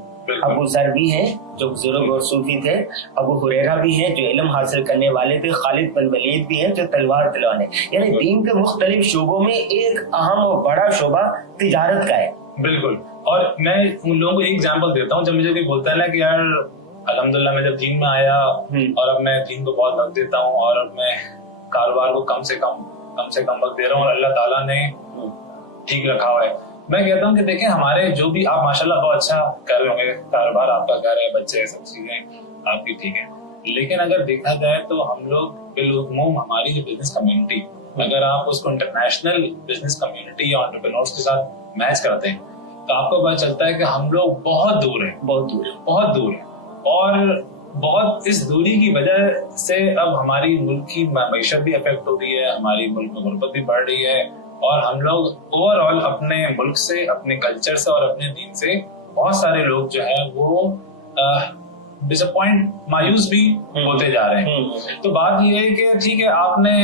अबू ज़र भी हैं जो बुजुर्ग और सूफी थे, अबू हुरैरा भी हैं जो इल्म हासिल करने वाले थे, खालिद बिन वलीद भी हैं जो तलवार चलाने। यानी दीन के मुख्तलिफ शोबों में एक अहम और बड़ा शोबा तिजारत का है। बिल्कुल। और मैं उन लोगों को एक एग्जांपल देता हूँ, जब मुझे कोई बोलता है ना कि यार अल्हम्दुलिल्लाह मैं जब दीन में आया और अब मैं दीन को बहुत वक्त देता हूँ और अब मैं कारोबार को कम से कम वक्त दे रहा हूँ और अल्लाह ताला ने ठीक रखा हुआ है। मैं कहता हूँ कि देखें हमारे जो भी आप माशाल्लाह बहुत अच्छा कर रहे होंगे, कारोबार आपका कर रहे हैं, बच्चे सब चीजें आपकी ठीक है, लेकिन अगर देखा जाए तो हम लोग बिलउमूम हमारी जो बिजनेस कम्युनिटी, अगर आप उसको इंटरनेशनल बिजनेस कम्युनिटी या एंटरप्रेन्योर्स के साथ मैच करते हैं तो आपको पता चलता है कि हम लोग बहुत दूर हैं, बहुत दूर हैं। और बहुत इस दूरी की वजह से अब हमारी मुल्क की मईशत भी अफेक्ट हो रही है, हमारी मुल्क में गुर्बत भी बढ़ रही है, और हम लोग ओवरऑल अपने मुल्क से, अपने कल्चर से और अपने दीन से बहुत सारे लोग जो है वो डिसअपॉइंट, मायूस भी होते जा रहे हैं। तो बात ये है कि ठीक है, आपने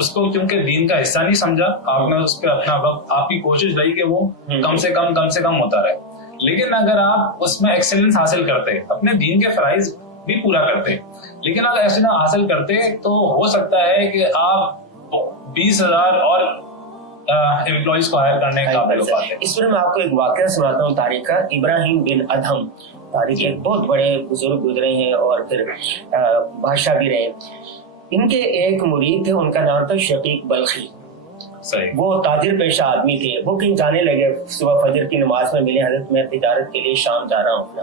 उसको क्योंकि दीन का हिस्सा नहीं समझा, आपने उस पर अपना वक्त, आपकी कोशिश रही कि वो कम से कम होता रहे, लेकिन अगर आप उसमें एक्सेलेंस हासिल करते, अपने दीन के फराइज भी पूरा करते, लेकिन अगर एक्सेलेंस हासिल करते तो हो सकता है कि आप 20,000 और एम्प्लॉइज को हायर करने का काबिल हो पाते। इस पर मैं आपको एक वाकया सुनाता हूँ तारिक का। इब्राहिम बिन अदहम, तारिक एक बहुत बड़े बुजुर्ग गुजरे हैं और फिर बादशाह भी रहे। इनके एक मुरीद थे, उनका नाम था शकीक बल्खी। वो ताजिर पेशा आदमी थे। वो कहीं जाने लगे, सुबह फजर की नमाज में मिले, हजरत मैं तिजारत के लिए शाम जा रहा हूँ अपना।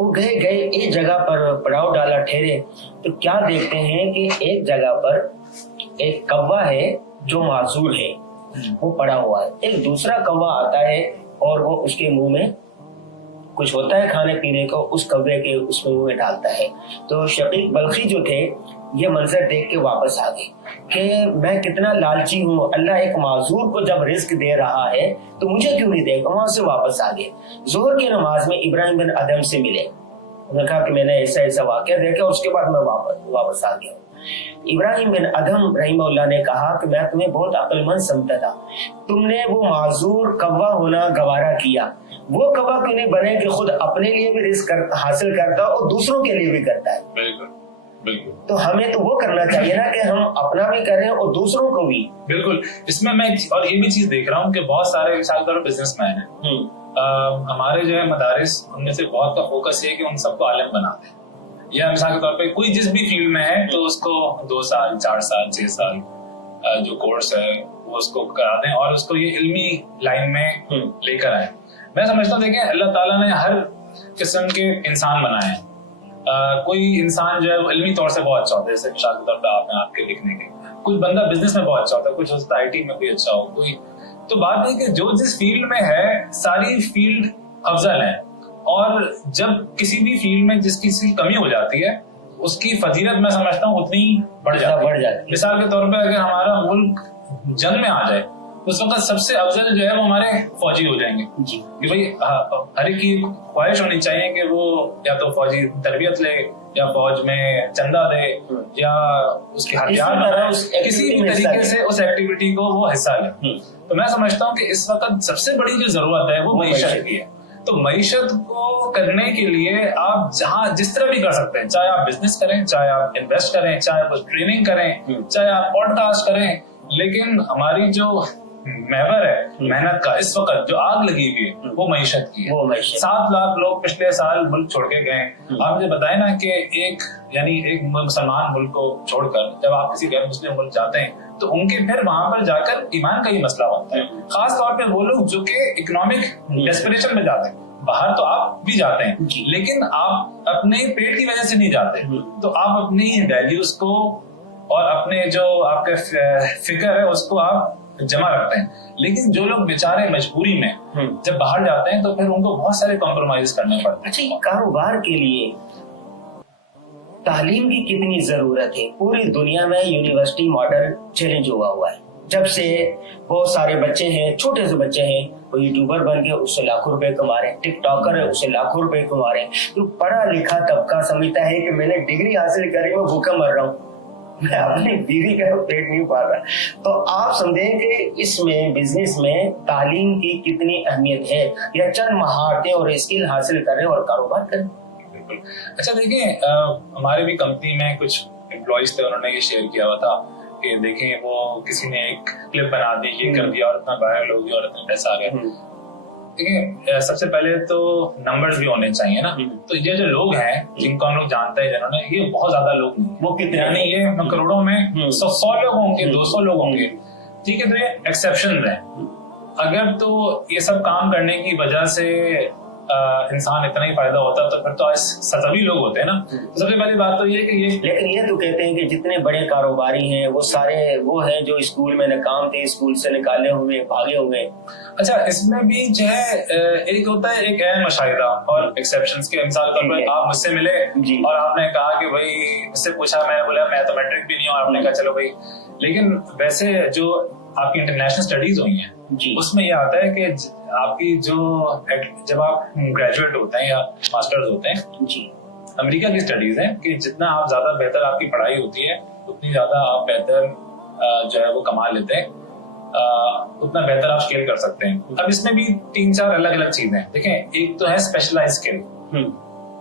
वो गए एक जगह पर पड़ाव डाला, ठहरे, तो क्या देखते हैं कि एक जगह पर एक कौवा है जो माजूर है, वो पड़ा हुआ है। एक दूसरा कौवा आता है और वो उसके मुंह में कुछ होता है खाने पीने को, उस कौवे के उसमें मुंह में डालता है। तो शकीक बल्खी जो थे ये मंजर देख के वापस आ गए कि मैं कितना लालची हूँ, अल्लाह एक माजूर को जब रिस्क दे रहा है तो मुझे क्यों नहीं देगा। वहां से वापस आ गए। जोहर की नमाज में इब्राहिम बिन अदम से मिले, उन्होंने कहा कि मैंने ऐसा वाकया देखा, उसके बाद मैं वापस आ गया। इब्राहिम बिन अदम रहीमहुल्लाह ने कहा कि मैं तुम्हें बहुत अक्लमंद समझता था, तुमने वो माजूर कौवा होना गवारा किया। वो कौवा क्यों नहीं बने कि खुद अपने लिए भी रिस्क हासिल करता और दूसरों के लिए भी करता है। बिल्कुल। तो हमें तो वो करना चाहिए ना कि हम अपना भी करें और दूसरों को भी। बिल्कुल। इसमें मैं और ये भी चीज देख रहा हूँ कि बहुत सारे मिसाल करो बिजनेसमैन हैं, हमारे जो है मदारिस, उनमें से बहुत का फोकस है कि उन सबको आलिम बना दें, या मिसाल के तौर पे कोई जिस भी फील्ड में है तो उसको 2 साल 4 साल 6 साल जो कोर्स है वो उसको करा दें और उसको ये इल्मी लाइन में लेकर आए। मैं समझता हूँ, देखें अल्लाह ताला ने हर किस्म के इंसान बनाए हैं। कोई इंसान जो है वो इल्मी तौर से बहुत अच्छा होता है, जैसे मिसाल के तौर पर आपके लिखने के, कुछ बंदा बिजनेस में बहुत अच्छा होता है, कुछ होता है IT में कोई अच्छा हो, कोई। तो बात है कि जो जिस फील्ड में है, सारी फील्ड अफजल है, और जब किसी भी फील्ड में जिसकी कमी हो जाती है उसकी फजीलत मैं समझता हूँ उतनी बढ़ जाती है। मिसाल के तौर पे अगर हमारा मुल्क जंग में आ जाए उस वक्त सबसे अफजल जो है वो हमारे फौजी हो जाएंगे कि भाई हर एक की ख्वाहिश होनी चाहिए कि वो या तो फौजी तरबियत ले या फौज में चंदा दे या उसके हथियार किसी भी तरीके से उस एक्टिविटी को वो हिस्सा ले। तो मैं समझता हूँ कि इस वक्त सबसे बड़ी जो जरूरत है वो मईशत की है। तो मईशत को करने के लिए आप जहां जिस तरह भी कर सकते हैं, चाहे आप बिजनेस करें, चाहे आप इन्वेस्ट करें, चाहे आप ट्रेनिंग करें, चाहे आप पॉडकास्ट करें, लेकिन हमारी जो महवर है मेहनत का इस वक्त जो आग लगी हुई है वो मईशत की है। 7 लाख लोग पिछले साल मुल्क छोड़ के गए। आप मुझे बताए ना कि एक मुसलमान मुल्क को छोड़कर जब आप किसी गैर मुस्लिम मुल्क जाते हैं तो उनके फिर वहां पर जाकर ईमान का ही मसला बनता है। खास तौर पे वो लोग जो कि इकोनॉमिक डेस्परेशन में जाते हैं। बाहर तो आप भी जाते हैं लेकिन आप अपने पेट की वजह से नहीं जाते, तो आप अपनी वैल्यूज को और अपने जो आपके फिक्र है उसको आप जमा रखते हैं। लेकिन जो लोग बेचारे मजबूरी में जब बाहर जाते हैं तो फिर उनको बहुत सारे कॉम्प्रोमाइज करने पड़ते हैं। अच्छा, ये कारोबार के लिए तालीम की कितनी जरूरत है? पूरी दुनिया में यूनिवर्सिटी मॉडल चैलेंज हुआ है। जब से बहुत सारे बच्चे हैं, छोटे से बच्चे हैं, कोई यूट्यूबर बन के उससे लाखों रुपए कमा रहे हैं, टिकटॉकर है उससे लाखों रुपए कमा रहे हैं। तो पढ़ा लिखा तबका समझता है कि मैंने डिग्री हासिल करी, मैं भूखा मर रहा हूँ, मैं अपनी बीवी का पेट नहीं पाल रहा। तो आप समझें कि इसमें बिजनेस में तालीम की कितनी अहमियत है, या चंद महारतें और स्किल हासिल करें और कारोबार करें। बिल्कुल। अच्छा देखिए, हमारे भी कंपनी में कुछ एम्प्लॉइज थे, उन्होंने ये शेयर किया हुआ था कि देखें वो किसी ने एक क्लिप बना दी, ये कर दिया और इतना वायरल हो गया और इतना पैसा आ गया। देखिए, सबसे पहले तो नंबर्स भी होने चाहिए ना। तो ये जो लोग हैं जिनको हम लोग जानते हैं, जिन्होंने, ये बहुत ज्यादा लोग नहीं, वो कितने, यानी ये करोड़ों में 100 लोग होंगे, 200 लोग होंगे, ठीक है। तो ये एक्सेप्शन है, अगर तो ये सब काम करने की वजह से इंसान इतना ही फायदा होता तो फिर तो आज सभी लोग होते हैं ना। तो सबसे पहली बात तो ये कि ये, लेकिन ये तो कहते हैं कि जितने बड़े कारोबारी हैं वो सारे वो हैं जो स्कूल में नाकाम थे, स्कूल से निकाले हुए, भागे हुए। अच्छा, इसमें भी जो है एक होता है एक है मुशाहिदा और एक्सेप्शंस के। मिसाल के तौर पर आप मुझसे मिले और आपने कहा कि भाई, मुझसे पूछा, मैंने बोला मैं तो मैट्रिक भी नहीं हूँ, आपने कहा चलो भाई। लेकिन वैसे जो आपकी इंटरनेशनल स्टडीज हुई हैं उसमें यह आता है कि आपकी जो जब आप ग्रेजुएट होते हैं या मास्टर्स होते हैं जी, अमेरिका की स्टडीज है कि जितना आप ज्यादा बेहतर आपकी पढ़ाई होती है उतनी ज्यादा आप बेहतर जो है वो कमा लेते हैं, उतना बेहतर आप स्केल कर सकते हैं। अब इसमें भी 3-4 अलग अलग चीजें हैं। देखें, एक तो है स्पेशलाइज स्किल।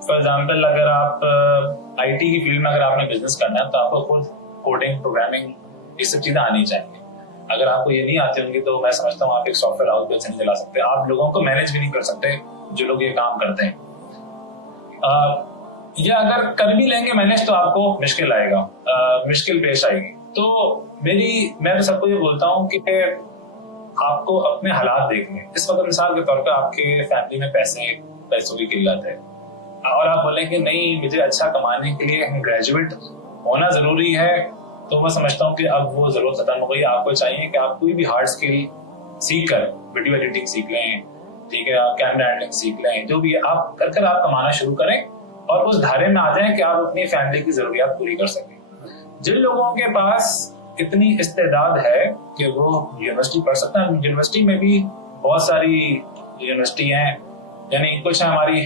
फॉर एग्जाम्पल, अगर आप आईटी की फील्ड में अगर आपने बिजनेस करना है तो आपको खुद कोडिंग, प्रोग्रामिंग, ये सब चीजें आनी चाहिए। अगर आपको ये नहीं आती होंगी तो मैं समझता हूँ आप एक सॉफ्टवेयर हाउस भी अच्छा नहीं चला सकते, आप लोगों को मैनेज भी नहीं कर सकते जो लोग ये काम करते हैं। या अगर कर भी लेंगे मैनेज तो आपको मुश्किल आएगा, मुश्किल पेश आएगी। तो मैं तो सबको ये बोलता हूँ कि आपको अपने हालात देखने। इस वक्त मिसाल के तौर पर आपके फैमिली में पैसों की किल्लत है और आप बोलें कि नहीं, मुझे अच्छा कमाने के लिए ग्रेजुएट होना जरूरी है, तो मैं समझता हूँ कि अब वो जरूरत खत्म हो गई। आपको चाहिए कि आप कोई भी हार्ड स्किल सीख कर, वीडियो एडिटिंग सीख लें, ठीक है, आप कैमरा हैंडलिंग सीख लें, जो भी आप कर आप कमाना शुरू करें और उस धारे में आ जाएं कि आप अपनी फैमिली की जरूरियात पूरी कर सकें। जिन लोगों के पास इतनी इस्तेदाद है कि वो यूनिवर्सिटी पढ़ सकते हैं, यूनिवर्सिटी में भी बहुत सारी यूनिवर्सिटी हैं, यानी कुछ हमारी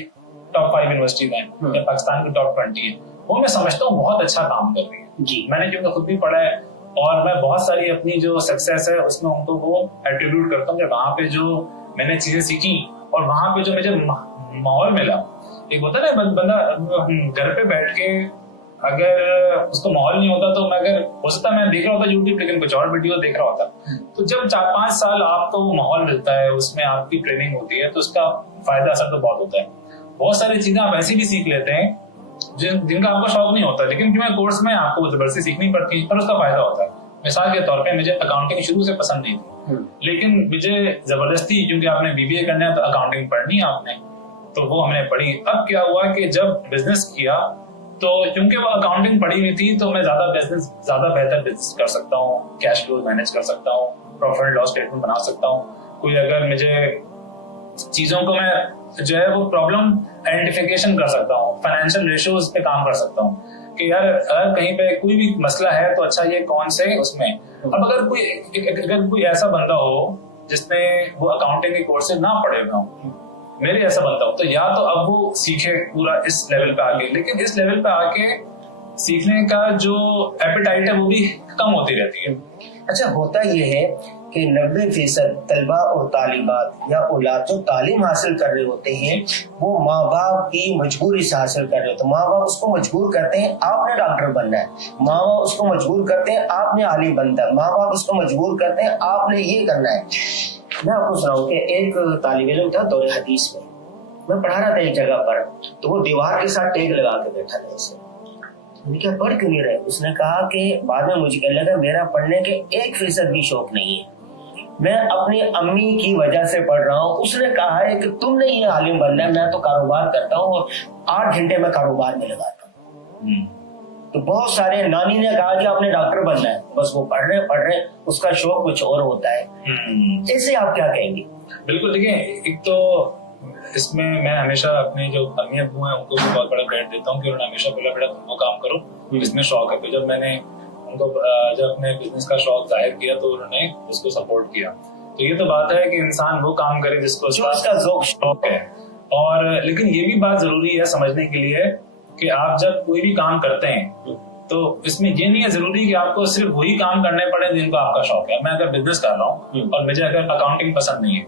टॉप 5 यूनिवर्सिटीज हैं या पाकिस्तान की टॉप 20 है, वो मैं समझता हूँ बहुत अच्छा काम कर रही है जी। मैंने क्योंकि खुद भी पढ़ा है और मैं बहुत सारी अपनी जो सक्सेस है उसमें उनको वो एट्रीब्यूट करता हूँ कि वहां पे जो मैंने चीजें सीखी और वहां पे जो मुझे माहौल मिला। एक होता है ना, बंदा घर पे बैठ के अगर उसको माहौल नहीं होता तो मैं अगर हो सकता मैं देख रहा होता यूट्यूब, लेकिन कुछ और वीडियो देख रहा होता। तो जब 4-5 साल आपको माहौल मिलता है, उसमें आपकी ट्रेनिंग होती है, तो उसका फायदा असर तो बहुत होता है। बहुत सारी चीजें आप ऐसी भी सीख लेते हैं जिनका आपको शौक नहीं होता, लेकिन क्योंकि कोर्स में आपको जबरदस्ती सीखनी पड़ती है, पर उसका फायदा होता है। मिसाल के तौर पे मुझे अकाउंटिंग शुरू से पसंद नहीं थी, लेकिन मुझे जबरदस्ती, क्योंकि आपने बीबीए करना है तो अकाउंटिंग पढ़नी है आपने, तो वो हमने पढ़ी। अब क्या हुआ कि जब बिजनेस किया तो क्योंकि वो अकाउंटिंग पढ़ी हुई थी तो मैं ज्यादा बेहतर बिजनेस कर सकता हूँ, कैश फ्लो मैनेज कर सकता हूँ, प्रॉफिट एंड लॉस स्टेटमेंट बना सकता हूँ। कोई अगर मुझे चीजों को मैं जो है वो प्रॉब्लम आइडेंटिफिकेशन कर सकता हूँ, फाइनेंशियल रेशियोज पे काम कर सकता हूँ कि यार अगर कहीं पे कोई भी मसला है तो अच्छा ये कौन से उसमें। अब अगर कोई ऐसा बंदा हो जिसने वो अकाउंटिंग के कोर्सेज ना पढ़े हुए हों, मेरे ऐसा बनता हूँ, तो या तो अब वो सीखे पूरा इस लेवल पे आके, लेकिन इस लेवल पे आके सीखने का जो एपेटाइट है वो भी कम होती रहती है। अच्छा, होता ये है कि 90% तलबा और तालिबात या औलाद जो तालीम हासिल कर रहे होते हैं वो माँ बाप की मजबूरी से हासिल कर रहे होते हैं। माँ बाप उसको मजबूर करते हैं आपने डॉक्टर बनना है, माँ बाप उसको मजबूर करते हैं आपने आलिम बनना है, माँ बाप उसको मजबूर करते हैं आपने ये करना है। मैं आपको सुनाऊं कि एक तालिब इल्म था दौरे हदीस में, मैं पढ़ा रहा था एक जगह पर, तो वो दीवार के साथ टेक लगा के बैठा था। उसे मैंने क्या पढ़ क्यों नहीं रहे? उसने कहा कि बाद में मुझे कहने लगा मेरा पढ़ने के 1% भी शौक नहीं है, मैं अपनी अम्मी की वजह से पढ़ रहा हूँ। उसने कहा है कि तुमने ये आलिम बनना है, मैं तो कारोबार करता हूँ और 8 घंटे में कारोबार में लगाता हूँ। तो बहुत सारे, नानी ने कहा कि आपने डॉक्टर बनना है, बस वो पढ़ रहे उसका शौक कुछ और होता है। ऐसे आप क्या कहेंगे? बिल्कुल, देखिए, एक तो इसमें मैं हमेशा अपने जो अम्मी अब्बू हैं उनको भी बहुत बड़ा क्रेडिट देता हूँ कि उन्होंने हमेशा बोला बेटा तुम वो काम करो इसमें शौक है। तो जब मैंने उनको जब अपने बिजनेस का शौक जाहिर किया तो उन्होंने उसको सपोर्ट किया। तो ये तो बात है कि इंसान वो काम करे जिसको उसका शौक है। और लेकिन ये भी बात जरूरी है समझने के लिए कि आप जब कोई भी काम करते हैं तो इसमें ये नहीं है जरूरी कि आपको सिर्फ वही काम करने पड़े जिनको आपका शौक है। मैं अगर बिजनेस कर रहा हूँ और मुझे अगर अकाउंटिंग पसंद नहीं है,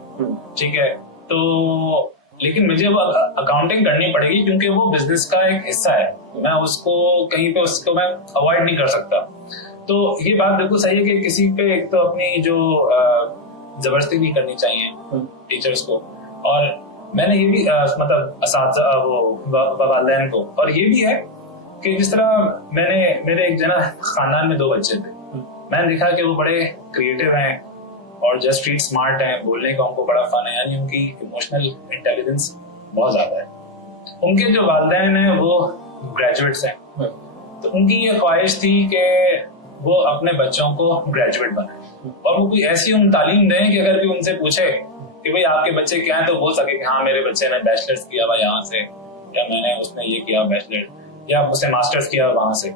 ठीक है, तो लेकिन मुझे वो अकाउंटिंग करनी पड़ेगी क्योंकि वो बिजनेस का एक हिस्सा है, मैं उसको कहीं पे उसको मैं अवॉइड नहीं कर सकता। तो ये बात बिल्कुल सही है कि किसी पे एक तो अपनी जो जबरदस्ती नहीं करनी चाहिए टीचर्स को, और मैंने ये भी मतलब असातिज़ा वो वालिदैन को, और ये भी है कि जिस तरह मेरे एक जना खानदान में 2 बच्चे थे, मैंने देखा कि वो बड़े क्रिएटिव हैं और जस्ट स्ट्रीट स्मार्ट हैं, बोलने का उनको बड़ा फन है, यानी उनकी इमोशनल इंटेलिजेंस बहुत ज्यादा है। उनके जो वालिदैन हैं वो ग्रेजुएट्स हैं, तो उनकी ये ख्वाहिश थी कि वो अपने बच्चों को ग्रेजुएट बनाए और वो कोई ऐसी उन तालीम दें कि अगर कोई उनसे पूछे कि भाई आपके बच्चे क्या हैं, तो बोल सके कि हाँ मेरे बच्चे ने बैचलर्स किया हुआ यहाँ से, या मैंने उसने ये किया बैचलर, या उसने मास्टर्स किया वहां से।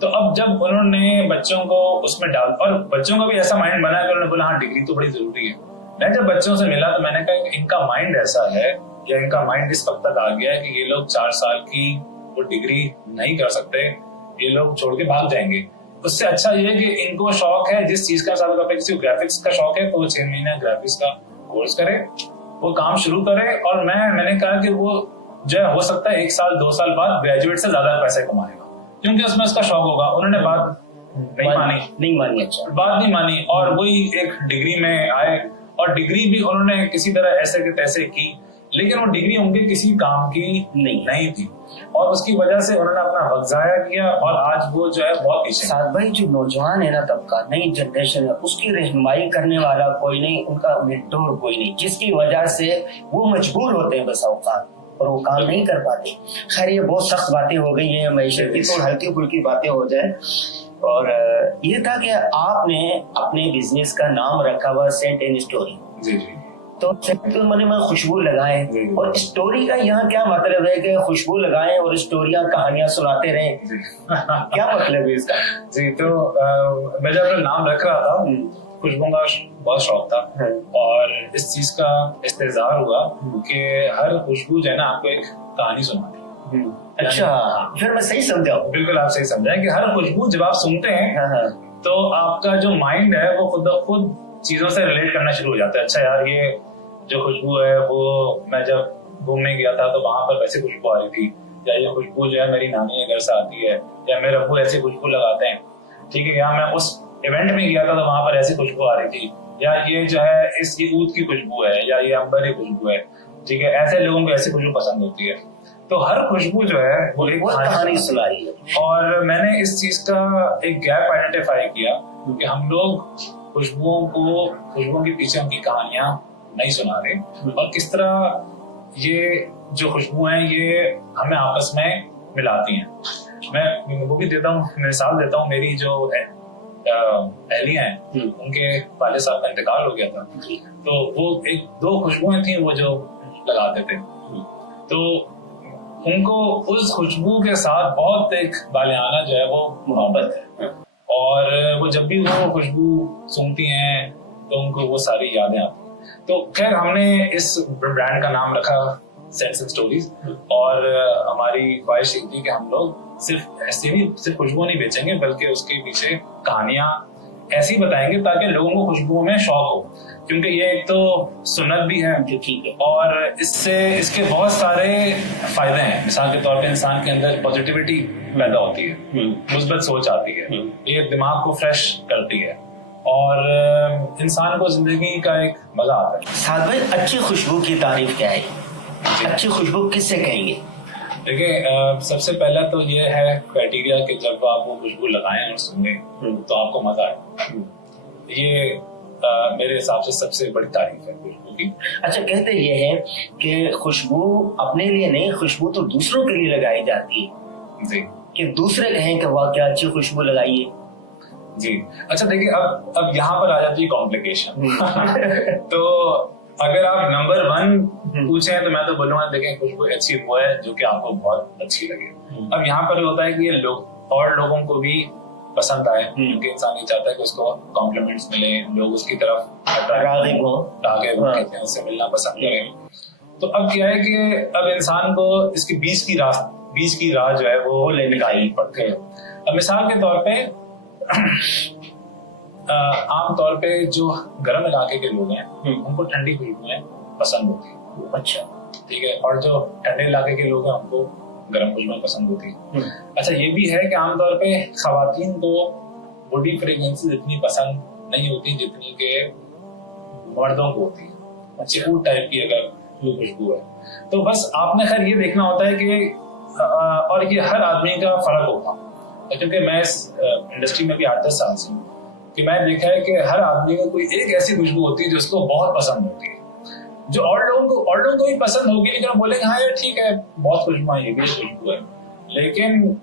तो अब जब उन्होंने बच्चों को उसमें डाल, और बच्चों का भी ऐसा माइंड बना कि उन्होंने बोला हाँ डिग्री तो बड़ी जरूरी है। मैं जब बच्चों से मिला तो मैंने कहा इनका माइंड ऐसा है, या इनका माइंड इस वक्त तक आ गया है कि ये लोग 4 साल की वो डिग्री नहीं कर सकते, ये लोग छोड़ के भाग जाएंगे। उससे अच्छा ये है कि इनको शौक है जिस चीज का, किसी को ग्राफिक्स का शौक है तो वो 6 महीने ग्राफिक्स का कोर्स करे, वो काम शुरू करे, और मैंने कहा कि वो जो है हो सकता है 1 साल 2 साल बाद ग्रेजुएट से ज्यादा पैसे कमाएगा, क्योंकि उसमें उसका शौक होगा। उन्होंने बात नहीं मानी, अच्छा बात नहीं मानी, और वही एक डिग्री में आए, और डिग्री भी उन्होंने किसी तरह ऐसे के तैसे की, लेकिन वो डिग्री उनके किसी काम की नहीं थी, और उसकी वजह से उन्होंने अपना वक्त जाया किया, और आज वो जो है बहुत पीछे। साथ भाई जो नौजवान है ना तबका, नई जनरेशन है, उसकी रहनुमाई करने वाला कोई नहीं, उनका मेंटोर कोई नहीं, जिसकी वजह से वो मजबूर होते हैं बस औकात, और वो काम नहीं कर पाते। खैर ये बहुत सख्त बातें हो गई हैं मैशत की, तो हल्की फुल्की बातें हो जाए। और ये था कि आपने अपने बिजनेस का नाम रखा हुआ सेंट एंड स्टोरी। जी जी। तो मैं खुशबू लगाए, और स्टोरी का यहाँ क्या मतलब है कि खुशबू लगाएं और स्टोरियां कहानियां सुनाते रहें, क्या मतलब है इसका? जी, तो मैं जब अपना नाम रख रहा था, खुशबू का बहुत शौक था, और इस चीज का इस्तेजार हुआ कि हर खुशबू जो है ना आपको एक कहानी सुनाती है। अच्छा, फिर मैं सही समझा? बिल्कुल आप सही समझा कि हर खुशबू जब आप सुनते हैं तो आपका जो माइंड है वो खुद चीजों से रिलेट करना शुरू हो जाता है। अच्छा यार, ये जो खुशबू है वो मैं जब घूमने गया था तो वहां पर वैसी खुशबू आ रही थी, या ये खुशबू जो है मेरी नानी के घर से आती है, या मेरे अब्बू ऐसी खुशबू लगाते हैं, ठीक है, या मैं उस इवेंट में गया था तो वहां पर ऐसी खुशबू आ रही थी, या ये जो है इसकी ऊद की खुशबू है, या ये अंबर की खुशबू है, ठीक है, ऐसे लोगों को ऐसी खुशबू पसंद होती है। तो हर खुशबू जो है वो एक कहानी सुना रही है, और मैंने इस चीज का एक गैप आइडेंटिफाई किया कि हम लोग खुशबुओं के पीछे उनकी कहानियां नहीं सुना रहे, और किस तरह ये जो खुशबू हैं ये हमें आपस में मिलाती हैं। मैं वो भी देता हूँ, मिसाल देता हूँ, मेरी जो अहलियां हैं उनके वाले साहब का इंतकाल हो गया था, तो वो 1-2 खुशबुएं थी वो जो लगाते थे, तो उनको उस खुशबू के साथ बहुत एक बालियाना जो है वो मोहब्बत है, और वो जब भी वो खुशबू सूंघती हैं तो उनको वो सारी यादें आती हैं। तो खैर हमने इस ब्रांड का नाम रखा सेंट्स एंड स्टोरीज, और हमारी ख्वाहिश थी कि हम लोग सिर्फ खुशबू नहीं बेचेंगे, बल्कि उसके पीछे कहानियां ऐसी बताएंगे ताकि लोगों को खुशबुओं में शौक हो, क्योंकि ये एक तो सुन्नत भी है, ठीक है, और इसके बहुत सारे फायदे हैं। मिसाल के तौर पे इंसान के अंदर पॉजिटिविटी पैदा होती है, मुस्बत सोच आती है, ये दिमाग को फ्रेश करती है, और इंसान को जिंदगी का एक मजा आता है। साथ भाई अच्छी खुशबू की तारीफ क्या है? अच्छी खुशबू किससे कहेंगे? देखिए, सबसे पहला तो ये है क्राइटेरिया कि जब आप वो खुशबू लगाएं और सुने तो आपको मजा आए। ये मेरे हिसाब से सबसे बड़ी तारीफ है खुशबू की। अच्छा, कहते ये है कि खुशबू अपने लिए नहीं, खुशबू तो दूसरों के लिए लगाई जाती है जी, कि दूसरे कहें कि वाह क्या अच्छी खुशबू लगाई है। जी, अच्छा देखिए, अब यहाँ पर आ जाती है कॉम्प्लिकेशन। तो अगर आप नंबर 1 पूछे तो मैं तो बोलूंगा देखें खुशबू अच्छी वो है जो कि आपको बहुत अच्छी लगे। अब यहाँ पर होता है कि ये लोगों को भी पसंद आए, क्योंकि इंसान ये चाहता है कि उसको कॉम्प्लीमेंट्स मिले, लोग उसकी तरफ आगे उससे मिलना पसंद करें। तो अब क्या है कि अब इंसान को इसकी बीच की राह जो है वो निकालनी पड़ती है। अब मिसाल के तौर पे आम तौर पे जो गर्म इलाके के लोग हैं उनको ठंडी खुशबुएं पसंद होती है। अच्छा, ठीक है, और जो ठंडे इलाके के लोग हैं उनको गर्म खुशबुएं पसंद होती है। अच्छा, ये भी है कि आमतौर पे खवातीन को बॉडी फ्रेग्रेंसेस इतनी पसंद नहीं होती जितनी के मर्दों को होती है। चिकूट टाइप की अगर वो खुशबू है तो बस आपने खैर ये देखना होता है कि और ये हर आदमी का फर्क होगा, क्योंकि मैं इस इंडस्ट्री में भी 8-10 साल से हूँ, कि मैंने देखा है कि हर आदमी को कोई एक ऐसी खुशबू होती है जो उसको बहुत पसंद होती है, जो और लोगों को भी पसंद होगी, लेकिन वो बोलेंगे हाँ यार ठीक है, बहुत खुशबू है, ये भी खुशबू है। लेकिन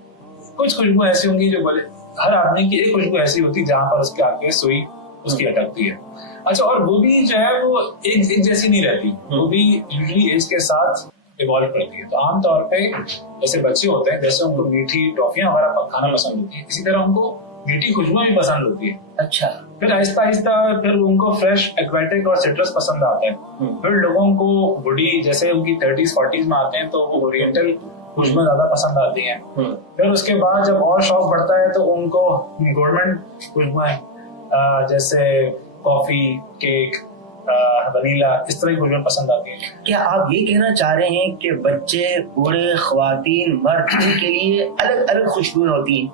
कुछ खुशबू ऐसी होंगी जो बोले हर आदमी की एक खुशबू ऐसी होती है जहां पर उसके आगे सुई उसकी अटकती है। अच्छा, और वो भी जो है वो एक जैसी नहीं रहती, वो भी यूजुअली एज के साथ इवॉल्व करती है। तो आमतौर पे जैसे बच्चे होते हैं, जैसे उनको मीठी टॉफियां वगैरह खाना पसंद होती है, इसी तरह उनको मीठी खुशबुएं भी पसंद होती है। अच्छा, फिर आहिस्ता आहिस्ता फिर उनको फ्रेश एक्वेटिक और सिट्रस पसंद आता है। फिर लोगों को वुडी, जैसे उनकी 30s 40s में आते हैं तो वो ओरिएंटल खुशबुएं ज्यादा पसंद आती हैं। फिर उसके बाद जब और शौक बढ़ता है तो उनको गवर्नमेंट खुशबुएं जैसे कॉफी, केक, वनीला, इस तरह की खुशबुएं पसंद आती हैं। क्या आप ये कहना चाह रहे हैं कि बच्चे, बूढ़े, ख्वातीन, मर्द के लिए अलग अलग खुशबुएं होती हैं?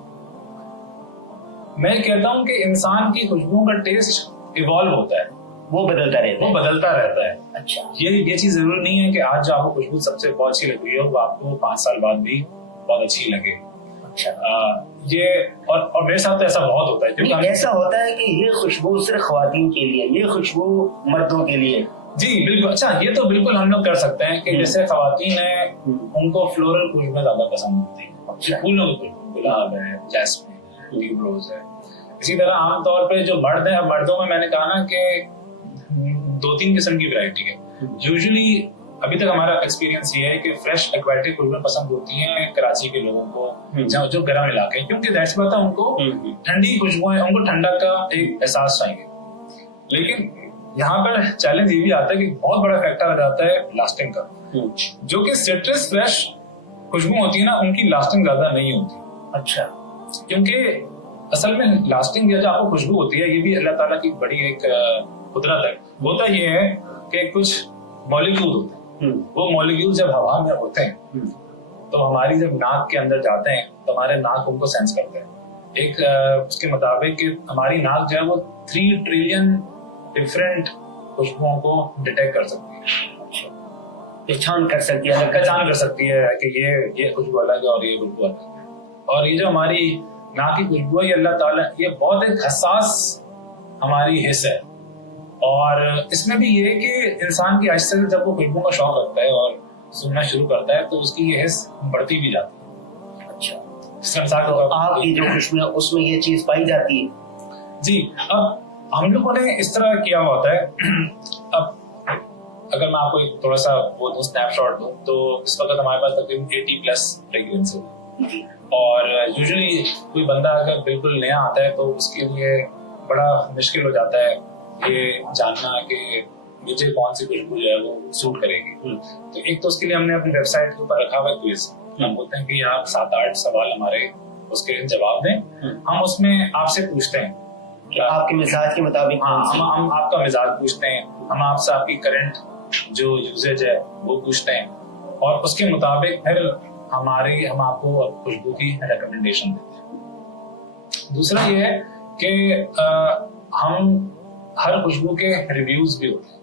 मैं कहता हूँ कि इंसान की खुशबुओं का टेस्ट इवॉल्व होता है, वो बदलता रहता है। अच्छा, ये चीज जरूरी नहीं है कि आज जो आपको खुशबू सबसे बहुत अच्छी लग रही है वो आपको 5 साल बाद भी बहुत अच्छी लगे। अच्छा, ये और मेरे साथ तो ऐसा बहुत होता है, क्योंकि ऐसा होता है कि ये खुशबू सिर्फ ख्वातीन के लिए, ये खुशबू मर्दों के लिए। जी बिल्कुल। अच्छा, ये तो बिल्कुल हम लोग कर सकते हैं कि जैसे ख्वातीन है उनको फ्लोरल खुशबुएं ज्यादा पसंद होती है, फूलों की खुशबू, गुलाब है, जैस्मिन, ट्यूबरोज है। इसी तरह आमतौर पे जो मर्द है, मर्दों में मैंने कहा ना कि 2-3 किस्म की वैरायटी है। यूजुअली अभी तक हमारा एक्सपीरियंस ये है कि फ्रेश एक्वेटिक खुशबुएं पसंद होती हैं कराची के लोगों को, जो गर्म इलाके हैं, क्योंकि दैट्स बात है, उनको ठंडी खुशबुएं, उनको ठंडक का एक एहसास चाहिए। लेकिन यहाँ पर चैलेंज ये भी आता है कि बहुत बड़ा फैक्टर आ जाता है लास्टिंग का, जो कि सिट्रस फ्रेश खुशबू होती है ना, उनकी लास्टिंग ज्यादा नहीं होती। अच्छा, क्योंकि असल में लास्टिंग जो आपको खुशबू होती है ये भी अल्लाह ताला की बड़ी एक कुदरत है। होता ये है कि कुछ मॉलिक्यूल होते हैं, वो मॉलिक्यूल जब हवा में होते हैं तो हमारी जब नाक के अंदर जाते हैं तो हमारे नाक उनको सेंस करते हैं। एक उसके मुताबिक कि हमारी नाक जो है वो 3 ट्रिलियन डिफरेंट खुशबुओं को डिटेक्ट कर सकती है, पहचान कर सकती है कि ये खुशबू अलग है और ये खुशबू अलग है। और ये जो हमारी नाक की खुशबू है, ये अल्लाह ताला, ये बहुत एक हसास हमारी हिस्स है। और इसमें भी ये कि इंसान की आहिस्ते से जब वो खुशबू का शौक रखता है और सुनना शुरू करता है तो उसकी ये हिस्स बढ़ती भी जाती है। अच्छा, तो आपकी जो खुशबू है उसमें ये चीज पाई जाती है? जी, अब हम लोगों ने इस तरह किया होता है। अब अगर मैं आपको एक थोड़ा सा वो दूं, स्नैपशॉट दूं, तो इस वक्त हमारे पास तकरीबन 80+ फ्रेग्रेंस है। और यूजुअली कोई बंदा अगर बिल्कुल नया आता है तो उसके लिए बड़ा मुश्किल हो जाता है ये जानना कि मुझे कौन सी खुशबू जो है वो सूट करेगी। तो एक तो उसके लिए हमने अपनी वेबसाइट के ऊपर रखा हुआ है क्विज। हम बोलते हैं कि आप 7-8 सवाल हमारे उसके जवाब दें, हम उसमें आपसे पूछते हैं कि आपके मिजाज के मुताबिक। हम आपका मिजाज पूछते हैं, हम आपसे आपकी करंट जो यूजेज है वो पूछते हैं, और उसके मुताबिक फिर हम आपको खुशबू की रिकमेंडेशन देते हैं। दूसरा ये है कि हम हर खुशबू के रिव्यूज भी होते हैं,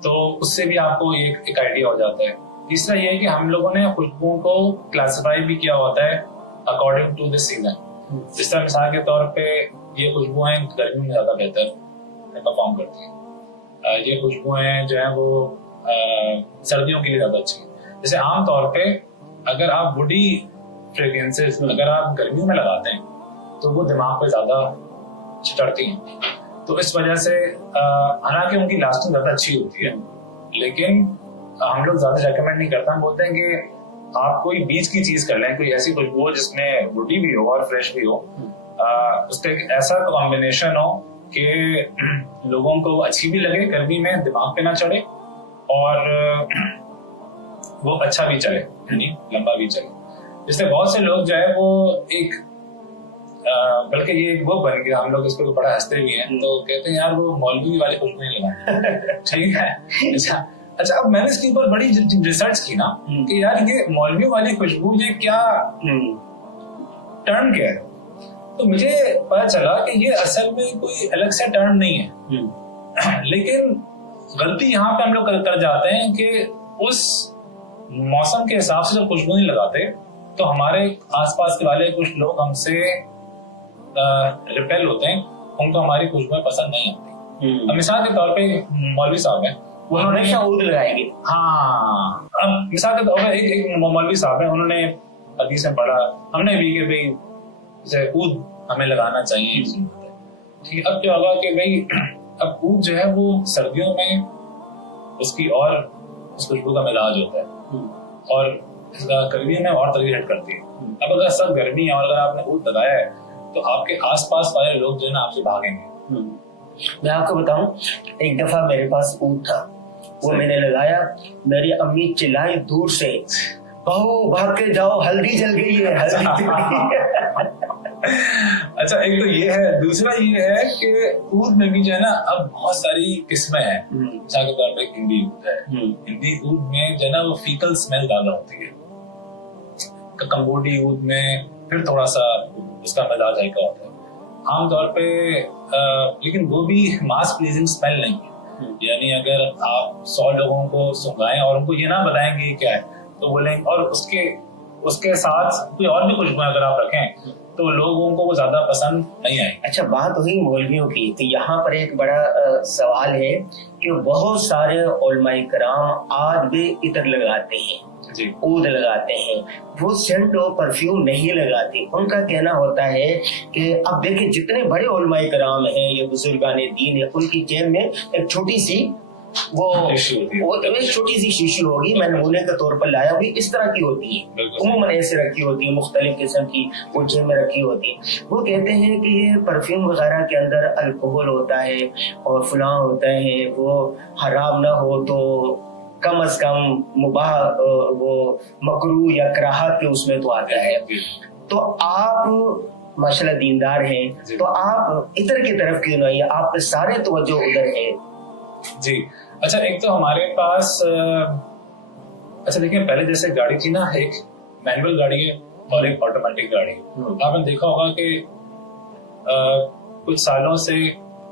तो उससे भी आपको एक आइडिया हो जाता है। तीसरा ये है कि हम लोगों ने खुशबुओं को क्लासिफाई भी किया होता है अकॉर्डिंग टू द सीजन। जिस तरह मिसाल के तौर पे ये खुशबुएं गर्मियों में ज्यादा बेहतर परफॉर्म करती हैं, ये खुशबुएं जो है वो सर्दियों के लिए ज्यादा अच्छी है। जैसे आमतौर पे अगर आप वुडी फ्रेग्रेंसेस अगर आप गर्मियों में लगाते हैं तो वो दिमाग पे ज्यादा चढ़ती हैं, तो इस वजह से हालांकि उनकी लास्टिंग ज्यादा अच्छी होती है, लेकिन हम लोग ज्यादा रेकमेंड नहीं करते। हम बोलते हैं कि आप कोई बीच की चीज कर लें, कोई ऐसी खुशबू हो जिसमें वुडी भी हो और फ्रेश भी हो, उसका एक ऐसा कॉम्बिनेशन हो कि लोगों को अच्छी भी लगे, गर्मी में दिमाग पे ना चढ़े और वो अच्छा भी चले, यानी लंबा भी चले। जिससे बहुत से लोग जो है वो एक बल्कि ये वो बन गया, हम लोग इस पर बड़ा हंसते भी हैं, तो कहते हैं यार वो मौलवी वाली खुशबू नहीं लगाए। ठीक है। अच्छा, अब मैंने इसके ऊपर बड़ी रिसर्च की ना कि यार ये मौलवी वाली खुशबू ये क्या टर्म क्या है, तो मुझे पता चला कि ये असल में कोई अलग से टर्म नहीं है। लेकिन गलती यहाँ पे हम लोग कर जाते हैं कि उस मौसम के हिसाब से जब खुशबू नहीं लगाते तो हमारे आसपास के वाले कुछ लोग हमसे रिपेल होते हैं उनको हमारी खुशबुएं पसंद नहीं आती। अब मिसाल के तौर पे मौलवी साहब हैं, वो हमेशा ऊद लगाएंगे। हाँ, अब मिसाल के तौर पे एक मौलवी साहब हैं, उन्होंने हदीस में पढ़ा, हमने भी कि भाई जैसे ऊद हमें लगाना चाहिए, ठीक है। अब क्या होगा कि भाई अब ऊद जो है वो सर्दियों में उसकी और उस खुशबू का मिलाज होता है और गर्मी में और तरह हिट करती है। अब अगर सब गर्मी है और अगर आपने ऊद लगाया है तो आपके आसपास वाले लोग जो है ना आपसे भागेंगे। मैं आपको बताऊं, एक दफा मेरे पास ऊद था, वो मैंने लगाया, मेरी अम्मी चिल्लाई दूर से, बहू भाग के जाओ, हल्दी जल गई है, हल्दी जल गई है। अच्छा, एक तो ये है, दूसरा ये है कि ऊद में भी जो है ना अब बहुत सारी किस्में हैं। मिसाल के तौर पे हिंदी ऊद है, हिंदी ऊद में जो है ना वो फीकल स्मेल ज्यादा होती है। कंबोडी ऊद में फिर थोड़ा सा उसका मिजाज हल्का होता है आमतौर पे, लेकिन वो भी मास प्लीजिंग स्मेल नहीं है। यानी अगर आप 100 लोगों को सुंघाएं और उनको ये ना बताएंगे क्या है तो बोलेंगे, और उसके साथ कोई और भी खुशबुएं अगर आप रखें तो लोगों को वो ज्यादा पसंद नहीं आएगी। अच्छा, बात हुई मौलवियों की, तो यहाँ पर एक बड़ा सवाल है कि बहुत सारे उलमाए किराम आज भी इतर लगाते हैं, ऊद लगाते हैं, वो सेंट और परफ्यूम नहीं लगाते। उनका कहना होता है कि अब देखिए जितने बड़े उलमाए किराम हैं, ये बुजुर्गाने दीन है, उनकी जेब में एक छोटी सी वो एक छोटी सी शीशी होगी, मैं नमूने के तौर पर लाया हुई, इस तरह की होती है, उम्मन ऐसे रखी होती है, मुख्तलिफ किस्म की वो जेब में रखी होती है। वो कहते हैं कि ये परफ्यूम वगैरह के अंदर अल्कोहल होता है और फलां होता है, वो हराम ना हो तो कम अज कम मुबाह वो मकरू या कराहत के उसमें तो आता है। तो आप माशाल्लाह दीनदार हैं, तो आप इतर की तरफ क्यों नहीं, आप सारे तवज्जो उधर है जी। अच्छा, एक तो हमारे पास अच्छा देखिए, पहले जैसे गाड़ी थी ना, एक मैनुअल गाड़ी है और एक ऑटोमेटिक गाड़ी है। आपने देखा होगा कि कुछ सालों से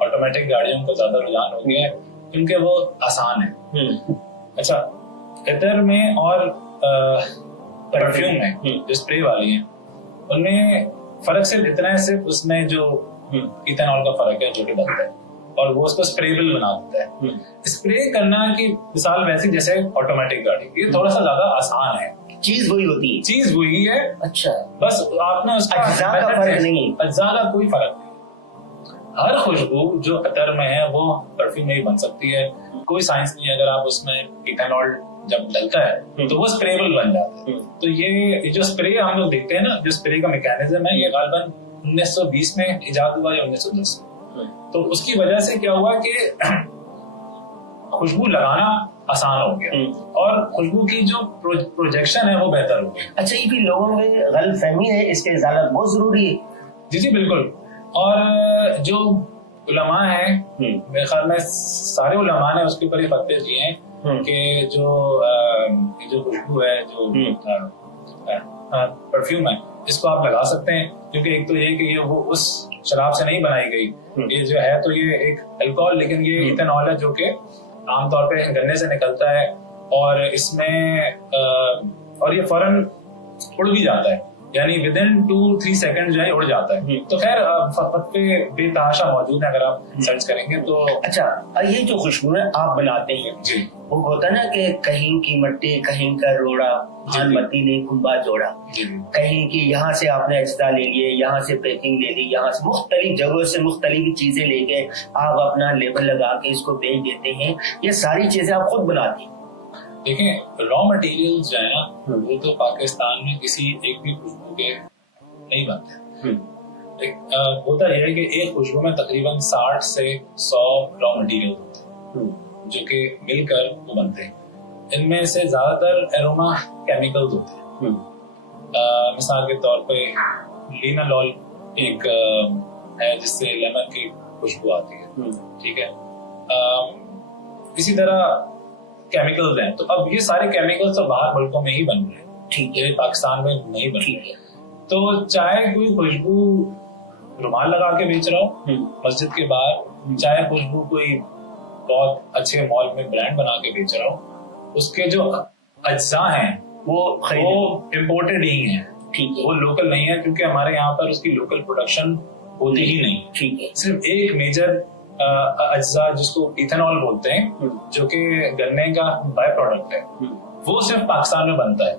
ऑटोमेटिक गाड़ियों को ज्यादा रुझान हो गया है क्योंकि वो आसान है। अच्छा, इतर में और परफ्यूम में जो स्प्रे वाली है उनमें फर्क सिर्फ इतना है, सिर्फ उसमें जो इथेनॉल का फर्क है जो कि बनता है और वो उसको स्प्रेबल बना देता है। स्प्रे करना की मिसाल वैसी जैसे ऑटोमेटिक गाड़ी, ये थोड़ा सा ज्यादा आसान है, चीज वही होती है, चीज वही है। अच्छा, बस आपने उसका अज्जा का फर्क नहीं, अज्जा का कोई फर्क नहीं। हर खुशबू जो अतर में है वो परफ्यूम में ही बन सकती है, कोई साइंस नहीं है। अगर आप उसमें इथेनॉल जब डलता है तो वो स्प्रेबल बन जाता है। तो ये जो स्प्रे हम लोग देखते हैं ना, जो स्प्रे का मैकेनिज्म है, ये गालबन 1920 में इजाद हुआ या 1910 में। तो उसकी वजह से क्या हुआ कि खुशबू लगाना आसान हो गया और खुशबू की जो प्रोजेक्शन है वो बेहतर हो गया। अच्छा, ये भी लोगों में गलतफहमी है, इसके इजालत बहुत जरूरी है। जी बिल्कुल। और जो उलमा है, मेरे ख्याल में सारे उलमा ने उसके ऊपर ये फतवे दिए हैं कि जो खुशबू है, जो परफ्यूम है, इसको आप लगा सकते हैं, क्योंकि एक तो ये कि ये वो उस शराब से नहीं बनाई गई, ये जो है तो ये एक अल्कोहल, लेकिन ये इथेनॉल है जो कि आमतौर पे गन्ने से निकलता है और इसमें और ये फौरन उड़ भी जाता है, यानी विद इन 2-3 सेकंड जो है उड़ जाता है। तो खैर फतवे बेतहाशा मौजूद है, अगर आप सर्च करेंगे तो। अच्छा, ये जो खुशबू है आप बनाते हैं जी, वो होता है ना कि कहीं की मट्टी, कहीं का रोड़ा, मती ने कुंबा जोड़ा, कहीं की यहाँ से आपने अज्जा ले लिए, यहाँ से पैकिंग ले ली, यहाँ से मुख्तलिफ जगहों से मुख्तलिफ चीजें लेके आप अपना लेबल लगा के इसको बेच देते हैं। ये सारी चीजें आप खुद बनाते हैं? देखें, रॉ मटेरियल्स जो है ना वो तो पाकिस्तान में किसी एक भी खुशबू के नहीं बनते। होता यह है कि एक खुशबू में तकरीबन 60 से 100 रॉ मटेरियल होते हैं जो कि मिलकर वो बनते हैं। इनमें से ज्यादातर एरोमा केमिकल्स होते हैं। मिसाल के तौर पे लिनालॉल एक है जिससे लेमन की खुशबू आती है, ठीक है। इसी तरह केमिकल्स हैं, तो अब ये सारे केमिकल्स तो बाहर मुल्कों में ही बन रहे हैं, ठीक है, पाकिस्तान में नहीं बन रहे। तो चाहे कोई खुशबू रुमाल लगा के बेच रहा हो मस्जिद के बाहर, चाहे खुशबू कोई बहुत अच्छे मॉल में ब्रांड बना के बेच रहा हो, उसके जो अज्जा हैं वो इम्पोर्टेड ही हैं, ठीक है, वो लोकल नहीं है, क्योंकि हमारे यहाँ पर उसकी लोकल प्रोडक्शन होती ही नहीं। ठीक है। सिर्फ एक मेजर अज्जा जिसको इथेनॉल बोलते हैं, जो कि गन्ने का बाय प्रोडक्ट है, वो सिर्फ पाकिस्तान में बनता है।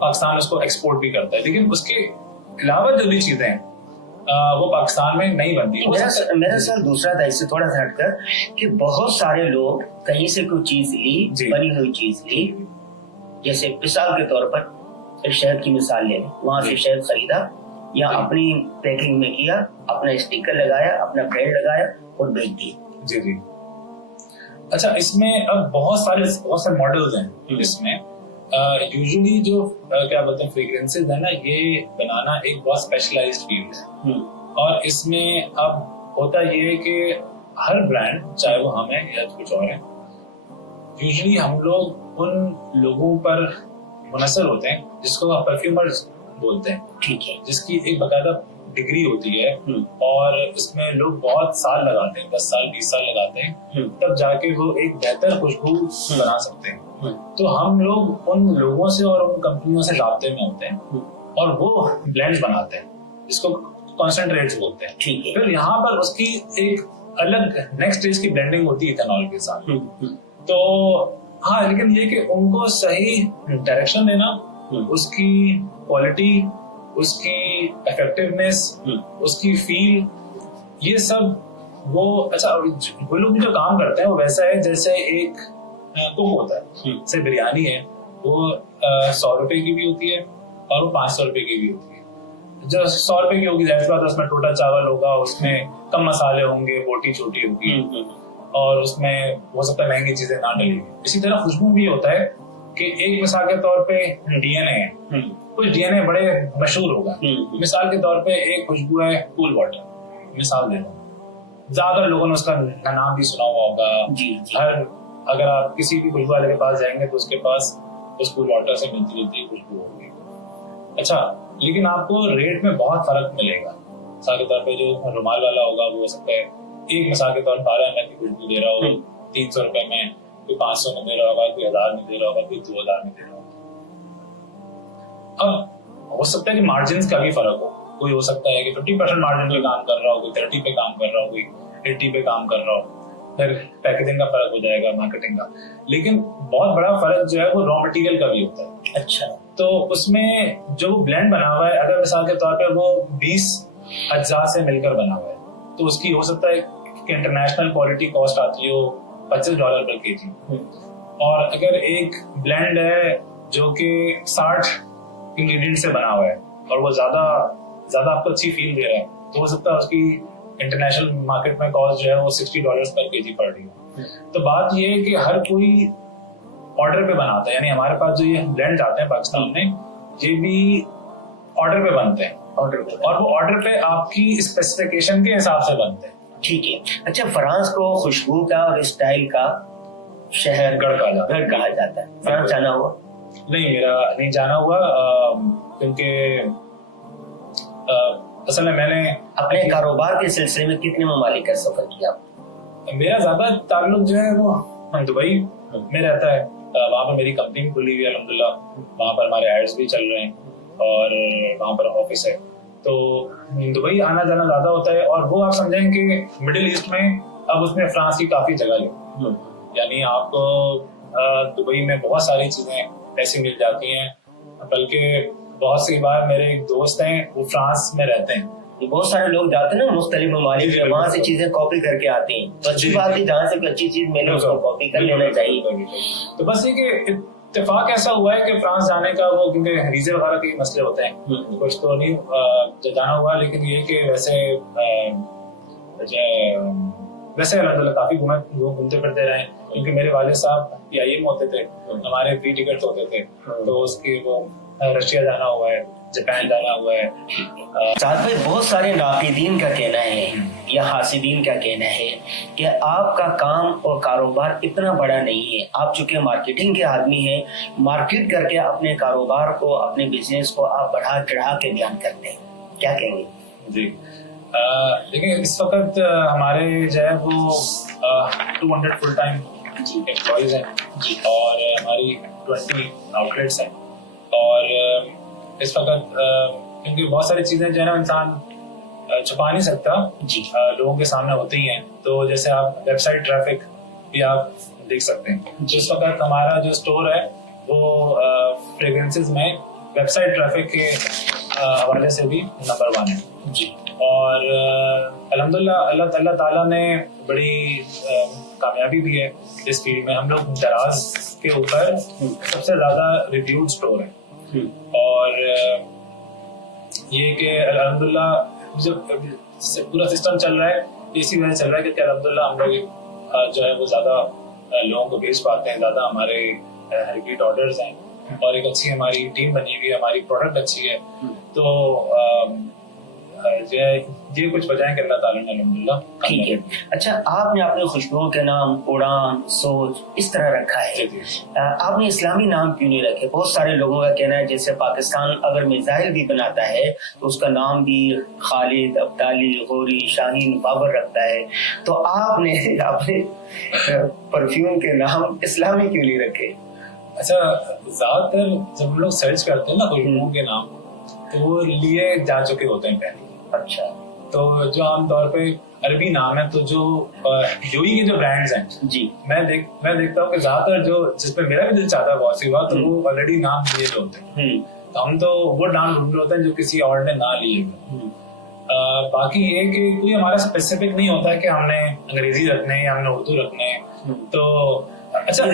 पाकिस्तान उसको एक्सपोर्ट भी करता है, लेकिन उसके अलावा जो भी चीजें हैं वो पाकिस्तान में नहीं बनती। मेरा सवाल दूसरा था, इससे थोड़ा सा हटकर, कि बहुत सारे लोग कहीं से कोई चीज ली, बनी हुई चीज ली, जैसे मिसाल के तौर पर शहद की मिसाल ले लें, वहां से शहद खरीदा या अपनी पैकिंग में किया, अपना स्टिकर लगाया, अपना ब्रांड लगाया और बेच दिया। जी जी। अच्छा, इसमें अब बहुत सारे मॉडल्स हैं। इसमें यूजुअली जो क्या बोलते हैं फ्रेग्रेंसेस है ना, ये बनाना एक बहुत स्पेशलाइज्ड फील्ड है। और इसमें अब होता ये है कि हर ब्रांड, चाहे वो हम हैं या कुछ और है, यूजुअली हम लोग उन लोगों पर मुनसर होते हैं जिसको परफ्यूमर्स बोलते हैं। ठीक है। जिसकी एक बकायदा डिग्री होती है और इसमें लोग बहुत साल लगाते हैं, 10 साल 20 साल लगाते हैं, तब जाके वो एक बेहतर खुशबू बना सकते हैं। तो हम लोग उन लोगों से और उन कंपनियों से राब्ते में होते हैं और वो ब्लेंड्स बनाते हैं जिसको कॉन्सेंट्रेट्स बोलते हैं। ठीक है। फिर यहाँ पर उसकी एक अलग नेक्स्ट स्टेज की ब्लेंडिंग होती है इथेनॉल के साथ। तो हाँ, लेकिन ये कि उनको सही डायरेक्शन देना, उसकी क्वालिटी, उसकी इफेक्टिवनेस, उसकी फील, ये सब वो अच्छा वो लोग जो काम करते हैं वो वैसा है जैसे एक कुक होता है। जैसे बिरयानी है, वो 100 रुपए की भी होती है और वो 500 रुपए की भी होती है। जो 100 रुपए की होगी, जाहिर बात है उसमें टोटा चावल होगा, उसमें कम मसाले होंगे, बोटी छोटी होगी और उसमें हो सकता है महंगी चीजें ना डली। इसी तरह खुशबू भी होता है कि एक मिसाल के तौर पे डीएनए है, कुछ डीएनए बड़े मशहूर होगा। मिसाल के तौर पे एक खुशबू है कूल वाटर, मिसाल दे रहा हूँ, ज्यादा लोगों ने उसका नाम भी सुना हुआ होगा। हर अगर आप किसी भी खुशबू वाले के पास जाएंगे तो उसके पास उस कूल वाटर से मिलती जुलती खुशबू होगी। अच्छा, लेकिन आपको रेट में बहुत फर्क मिलेगा। मिसाल के तौर पे जो रुमाल वाला होगा वो हो सकता है एक मिसाल के तौर पर 12 ml की खुशबू दे रहा हो 300 रुपए में, कोई 500 में दे रहा होगा, कोई 1000 में दे रहा होगा, कोई 2000 में दे रहा होगा। अब हो सकता है कि मार्जिन का भी फर्क हो, कोई हो सकता है कि 50% मार्जिन पे काम कर रहा हो, कोई 30 पे काम कर रहा हो, कोई 80 पे काम कर रहा हो। फिर पैकेजिंग का फर्क हो जाएगा, मार्केटिंग का। लेकिन बहुत बड़ा फर्क जो है वो रॉ मटेरियल का भी होता है। अच्छा। तो उसमें जो ब्लेंड बना हुआ है, अगर मिसाल के तौर पे वो 20 अज्जा से मिलकर बना हुआ है, तो उसकी हो सकता है कि इंटरनेशनल क्वालिटी कॉस्ट आती हो $25 पर केजी। और अगर एक ब्लेंड है जो कि 60 इंग्रेडिएंट से बना हुआ है और वो ज्यादा आपको अच्छी फील दे रहा है, तो हो सकता है उसकी इंटरनेशनल मार्केट में कॉस्ट जो है वो $60 पर केजी पड़ रही है। तो बात ये है कि हर कोई ऑर्डर पे बनाता है, यानी हमारे पास जो ये ब्लेंड आते हैं पाकिस्तान में, ये भी ऑर्डर पे बनते हैं, और वो ऑर्डर पे आपकी स्पेसिफिकेशन के हिसाब से बनते हैं। ठीक है। अच्छा, फ्रांस को खुशबू का और स्टाइल का शहर गढ़ कहा जाता है। फ्रांस जाना हुआ? नहीं, मेरा नहीं जाना हुआ, क्योंकि असल में मैंने अपने कारोबार के सिलसिले में कितने ममालिक का सफर किया? मेरा ज्यादा ताल्लुक जो है वो दुबई में रहता है। वहाँ पर मेरी कंपनी खुली हुई है अल्हम्दुलिल्लाह, वहाँ पर हमारे एड्स भी चल रहे हैं और वहाँ पर ऑफिस है। तो दुबई आना जाना ज्यादा होता है, और वो आप समझें कि मिडिल ईस्ट में अब उसमें फ्रांस की काफी जगह है। यानी आपको दुबई में बहुत सारी चीजें ऐसी मिल जाती हैं, बल्कि बहुत सी बार मेरे एक दोस्त हैं वो फ्रांस में रहते हैं। बहुत सारे लोग जाते हैं ना मुख्तलिफ ममालिक में, वहाँ से चीजें कॉपी करके आती हैं। तो अच्छी बात है, जहाँ से कोई अच्छी चीज मिले उसको कॉपी कर लेना चाहिए। तो बस ये कि इत्तेफाक ऐसा हुआ है कि फ्रांस जाने का वो, क्योंकि वीजे वगैरह के मसले होते हैं, कुछ तो नहीं जाना हुआ। लेकिन ये कि वैसे अल्हम्दुलिल्लाह काफी घूमते फिरते रहे, क्योंकि मेरे वालिद साहब PIM होते थे, हमारे फ्री टिकट होते थे, तो उसकी वो रशिया जाना हुआ है, जापान जाना हुआ है। साथ भाई, बहुत सारे नाक़िदीन का कहना है या हासिदीन का कहना है कि आपका काम और कारोबार इतना बड़ा नहीं है। आप चूंकि मार्केटिंग के आदमी हैं, मार्केट करके अपने कारोबार को, अपने बिजनेस को आप बढ़ा चढ़ा के बयान करते हैं, क्या कहेंगे? जी, देखिए इस वक्त हमारे जो है वो 200 फुल टाइम एम्प्लॉइज हैं और हमारी 20 आउटलेट्स हैं। और इस वक्त क्योंकि बहुत सारी चीजें जो है ना इंसान छुपा नहीं सकता जी। लोगों के सामने होते ही हैं। तो जैसे आप वेबसाइट ट्रैफिक भी आप देख सकते हैं। जिस वक्त हमारा जो स्टोर है वो फ्रेग्रेंसेस में वेबसाइट ट्रैफिक के हवाले से भी नंबर 1 है जी। और अल्हम्दुलिल्लाह अल्लाह ताला ने बड़ी कामयाबी दी है इस फील्ड में। हम लोग दराज के ऊपर सबसे ज्यादा रिव्यूड स्टोर है। और ये कि अल्हम्दुलिल्लाह जो पूरा सिस्टम चल रहा है इसी वजह चल रहा है कि अल्हम्दुलिल्लाह हम लोग जो है वो ज्यादा लोगों को बेच पाते हैं, ज्यादा हमारे रिपीट ऑर्डर्स हैं और एक अच्छी हमारी टीम बनी हुई है, हमारी प्रोडक्ट अच्छी है। तो ये कुछ वजह अल्लाह ताला ने अल्हम्दुलिल्लाह। ठीक है। अच्छा, आपने अपने खुशबुओं के नाम उड़ान, सोच इस तरह रखा है, आपने इस्लामी नाम क्यों नहीं रखे? बहुत सारे लोगों का कहना है जैसे पाकिस्तान अगर मिसाइल भी बनाता है तो उसका नाम भी खालिद, अब्दाली, गौरी, शाहीन, बाबर रखता है, तो आपने अपने परफ्यूम के नाम इस्लामी क्यों नहीं रखे? अच्छा, ज्यादातर जब हम लोग सर्च करते हैं ना खुशबुओं के नाम तो वो लिए जा चुके होते हैं पहले। अच्छा। तो जो आमतौर पे अरबी नाम है तो जो यूई के जो ब्रांड्स हैं जी, मैं देखता हूँ कि ज्यादातर जो जिसपे मेरा भी दिल चाहता है बहुत सी बार तो वो ऑलरेडी नाम लिए होते हैं। तो हम तो वो नाम ढूंढ रहे होते हैं जो किसी और ने ना लिए। बाकी ये कि कोई हमारा स्पेसिफिक नहीं होता है कि हमने अंग्रेजी रखने हैं या हमने उर्दू रखने हैं। तो अच्छा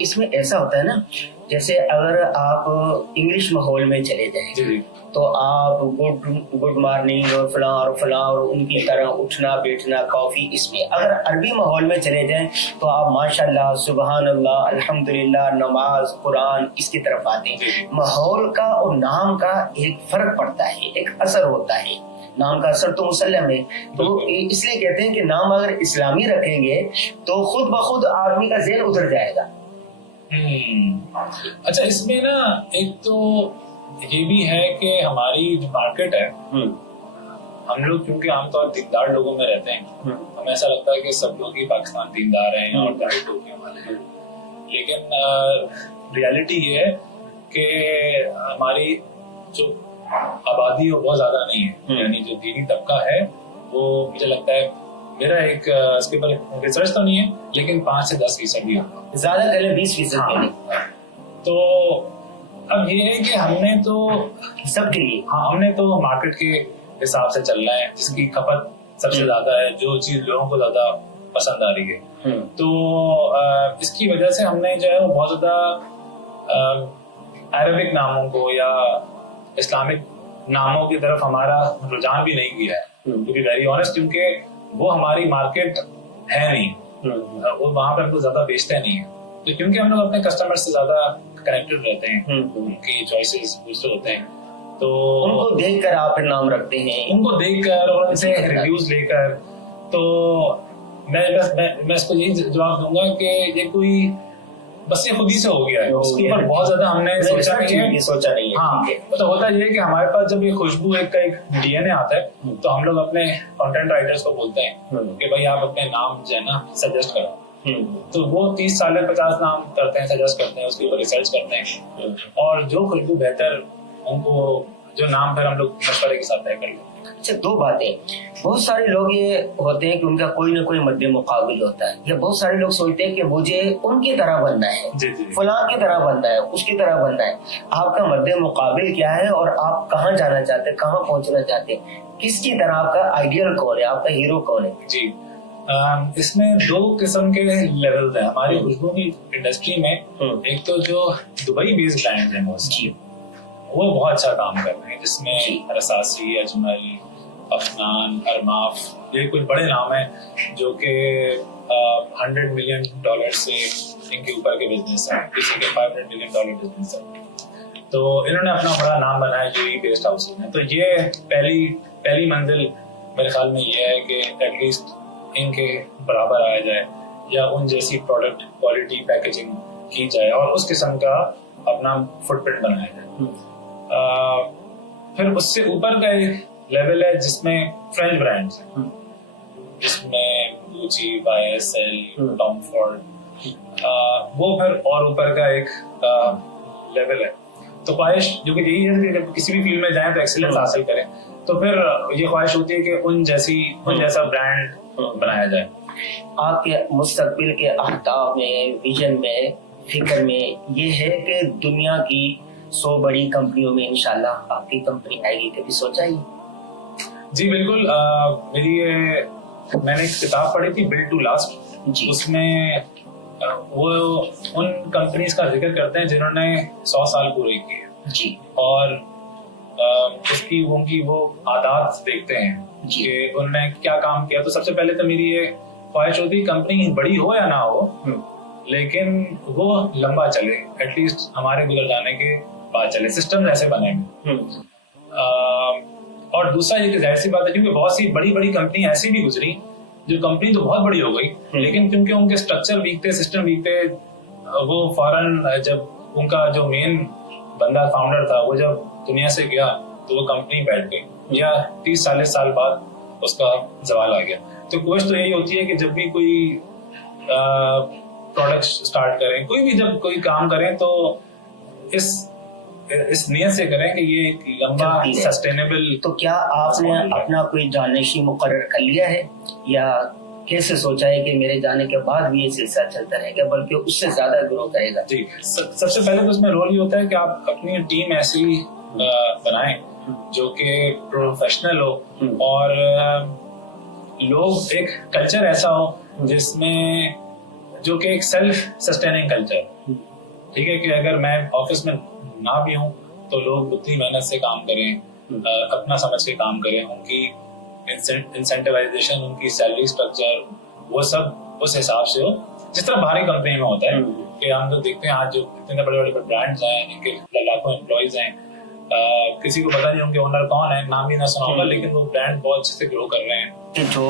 इसमें ऐसा होता है ना, जैसे अगर आप इंग्लिश माहौल में चले जाएं तो आप गुड मॉर्निंग और फलां और उनकी तरह उठना बैठना कॉफी, इसमें अगर अरबी माहौल में चले जाएं तो आप माशाल्लाह, सुबहान अल्लाह, अल्हम्दुलिल्लाह, नमाज, कुरान इसकी तरफ आते हैं। माहौल का और नाम का एक फर्क पड़ता है, एक असर होता है, नाम का असर तो मुसल्लम है। तो इसलिए कहते हैं कि नाम अगर इस्लामी रखेंगे तो खुद ब खुद आदमी का ज़हन उतर जाएगा। अच्छा, इसमें ना एक तो ये भी है कि हमारी जो मार्केट है, हम लोग क्योंकि आमतौर दीनदार लोगों में रहते हैं, हमें ऐसा लगता है कि सब लोग ही पाकिस्तान दीनदार हैं और दाढ़ी टोपियों वाले हैं। लेकिन रियलिटी ये है कि हमारी जो आबादी वो बहुत ज्यादा नहीं है, यानी जो दीनी तबका है वो मुझे लगता है, मेरा एक इसके ऊपर रिसर्च तो नहीं है लेकिन 5 से 10% ही होगा, ज्यादा करें 20%। तो अब ये है कि हमने तो सबके लिए, हमने तो मार्केट के हिसाब से चलना है, जिसकी खपत सबसे ज्यादा है, जो चीज लोगों को ज्यादा पसंद आ रही है। तो इसकी वजह से हमने जो है वो बहुत ज्यादा अरबिक नामों को या इस्लामिक नामों की तरफ हमारा रुझान भी नहीं किया है, टू बी वेरी ऑनेस्ट, क्योंकि वो हमारी मार्केट है नहीं, वो वहां पर हमको ज्यादा बेचते नहीं है। तो क्योंकि हम लोग अपने कस्टमर से ज्यादा कनेक्टेड रहते हैं, उनकी चॉइसेस दूसरे होते हैं, तो उनको देखकर आप फिर नाम रखते हैं, उनको देखकर और उनसे रिव्यूज लेकर। तो मैं इसको यही जवाब दूंगा कि ये कोई बस ये खुद ही से हो गया है, उसके ऊपर बहुत ज्यादा हमने सोचा नहीं है। हाँ, तो होता ये है कि हमारे पास जब ये खुशबू एक डीएनए आता है तो हम लोग अपने कंटेंट राइटर्स को बोलते हैं कि भाई आप अपने नाम जो है ना सजेस्ट करो। तो वो 30 साल में 50 नाम करते हैं, सजेस्ट करते हैं, उसके ऊपर रिसर्च करते हैं और जो खुशबू बेहतर उनको जो नाम फिर हम लोग मशवरे के साथ तय कर लेते हैं। अच्छा, 2 बातें, बहुत सारे लोग ये होते हैं कि उनका कोई ना कोई मद्दे मुकाबिल होता है, या बहुत सारे लोग सोचते हैं कि मुझे उनकी तरह बनना है, फलां की तरह बनना है, उसकी तरह बनना है। आपका मद्दे मुकाबिल क्या है और आप कहाँ जाना चाहते हैं, कहाँ पहुंचना चाहते हैं, किसकी तरह, आपका आइडियल कौन है, आपका हीरो कौन है? जी, इसमें 2 किस्म के लेवल्स हैं हमारी खुशबू की इंडस्ट्री में। एक तो जो दुबई बेस्ड ब्रांड है मोस्टली, वो बहुत अच्छा काम कर रहे हैं, जिसमें रसासी, अजमल, अफनान, अरमाफ, ये कुछ बड़े नाम हैं जो कि $100 मिलियन से इनके ऊपर के बिजनेस है, किसी के $500 मिलियन बिजनेस है। तो इन्होंने अपना बड़ा नाम बनाया यूएई बेस्ड हाउस में। तो ये पहली मंजिल मेरे ख्याल में ये है कि एटलीस्ट इनके बराबर आया जाए या उन जैसी प्रोडक्ट क्वालिटी पैकेजिंग की जाए और उस किस्म का अपना फुटप्रिंट बनाया जाए। फिर उससे ऊपर का एक लेवल है जिसमें फ्रेंच ब्रांड्स हैं, जिसमें गुची, YSL, टॉम फोर्ड, वो फिर और ऊपर का एक लेवल है तो ख्वाहिश जो कि यही है कि जब किसी भी फील्ड में जाएं तो एक्सीलेंस हासिल करें, तो फिर ये ख्वाहिश होती है कि उन जैसा ब्रांड बनाया जाए। आपके मुस्तकबिल के अहदाफ में, विजन में, फिक्र में ये है कि दुनिया की 100 बड़ी कंपनियों में इंशाल्लाह आपकी कंपनी आएगी, कभी सोचा ही? जी बिल्कुल। मैंने एक किताब पढ़ी थी बिल्ड टू लास्ट, उसमें वो उन कंपनीज का जिक्र करते हैं जिन्होंने 100 साल पूरे किए जी, और उसकी उनकी वो आदत देखते हैं कि उन्होंने क्या काम किया। तो सबसे पहले तो मेरी ये ख्वाहिश होती है कंपनी बड़ी हो या ना हो, लेकिन वो लंबा चले, एटलीस्ट हमारे गुजर जाने के बाद चले, सिस्टम ऐसे बनेंगे। और दूसरा ये जाहिर सी बात है क्योंकि बहुत सी बड़ी बड़ी कंपनी ऐसी भी गुजरी जो कंपनी तो बहुत बड़ी हो गई, लेकिन क्योंकि उनके स्ट्रक्चर वीक थे, सिस्टम वीक थे, वो फौरन जब उनका जो मेन बंदा फाउंडर था वो जब दुनिया से गया तो वो कंपनी बैठ गई या 30-40 साल बाद उसका जवाल आ गया। तो कोशिश तो यही होती है कि जब भी कोई प्रोडक्ट स्टार्ट करें, कोई भी जब कोई काम करें तो इस नियत से करें कि ये एक लंबा सस्टेनेबल। तो क्या आपने अपना कोई जानशी मुकर्रर कर लिया है या कैसे सोचा है कि मेरे जाने के बाद भी ये सिलसिला चलता रहेगा बल्कि उससे ज्यादा ग्रो करेगा? जी, सबसे पहले तो उसमें रोल ये होता है कि आप अपनी टीम ऐसी बनाएं जो कि प्रोफेशनल हो और लोग एक कल्चर ऐसा हो जिसमें जो कि एक सेल्फ सस्टेनिंग कल्चर, ठीक है, कि अगर मैं ऑफिस में ना भी हूँ तो लोग उतनी मेहनत से काम करें, अपना समझ के काम करें, उनकी इंसेंटिवाइजेशन, उनकी सैलरी स्ट्रक्चर, वो सब उस हिसाब से हो जिस तरह बाहरी कंपनी में होता है। कि हम तो देखते हैं आज जो इतने बड़े बड़े ब्रांड्स हैं, इनके लाखों एम्प्लॉइज हैं, किसी को पता नहीं उनके ओनर कौन है, नाम भी ना सुना होगा, लेकिन वो ब्रांड बहुत अच्छे से ग्रो कर रहे हैं। जो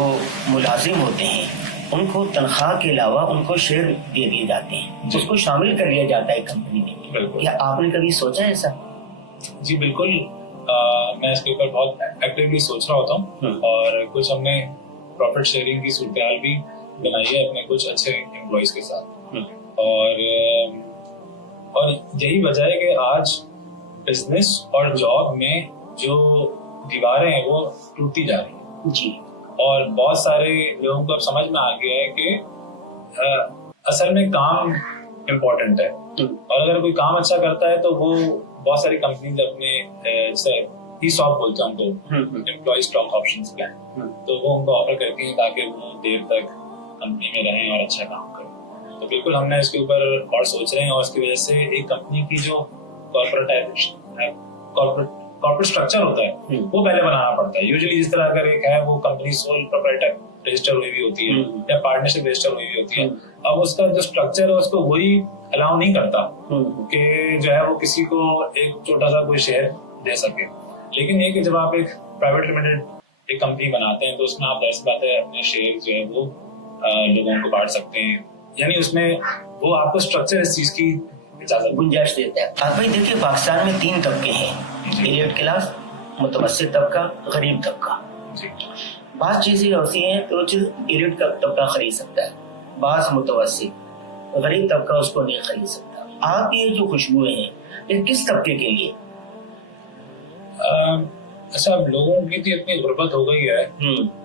मुलाजिम होते हैं उनको तनख्वाह के अलावा उनको शेयर दे दिए जाते हैं, उसको शामिल कर लिया जाता है कंपनी में। क्या आपने कभी सोचा है ऐसा? जी बिल्कुल, मैं इसके ऊपर बहुत एक्टिवली सोच रहा होता हूँ और कुछ हमने प्रॉफिट शेयरिंग की सूरत भी बनाई है अपने कुछ अच्छे एम्प्लॉइज के साथ। और यही वजह है कि आज बिजनेस और जॉब में जो दीवारें हैं वो टूटती जा रही हैं जी, और बहुत सारे लोगों को अब समझ में आ गया है कि असल में काम इम्पोर्टेंट है, और अगर कोई काम अच्छा करता है तो वो बहुत सारी कंपनीज अपने जैसे ESOP बोलते हैं उनको, एम्प्लॉय स्टॉक ऑप्शंस प्लान, तो वो उनको ऑफर करती हैं ताकि वो देर तक कंपनी में रहें और अच्छा काम करें। तो बिल्कुल हमने इसके ऊपर और सोच रहे हैं, और इसकी वजह से एक कंपनी की जो कॉर्पोरेटाइजेशन है, कॉर्पोरेट स्ट्रक्चर होता है वो पहले बनाना पड़ता है। यूजुअली जिस तरह अगर एक है वो कंपनी सोल प्रोप्राइटर रजिस्टर हुई भी होती है या पार्टनरशिप रजिस्टर हुई भी होती है, अब उसका जो स्ट्रक्चर है उसको वही अलाउ नहीं करता कि जो है वो किसी को एक छोटा सा कोई शेयर दे सके। लेकिन ये कि जब आप एक प्राइवेट लिमिटेड एक कंपनी बनाते हैं तो उसमें आप ऐसी बात है अपने शेयर जो है वो लोगों को बांट सकते हैं, यानी उसमें वो आपको स्ट्रक्चर इस चीज की गुंजाइश देता है। आप भाई देखिए, पाकिस्तान में 3 तबके हैं, एलिट क्लास, मुतवस्सित तबका, गरीब तबका। बात चीजें ऐसी हैं तो एलिट का तबका खरीद सकता है, बास मुतवस्सित, गरीब तबका उसको नहीं खरीद सकता। आप ये जो खुशबुएं हैं ये किस तबके के लिए? अच्छा, अब लोगों की तो इतनी गुर्बत हो गई है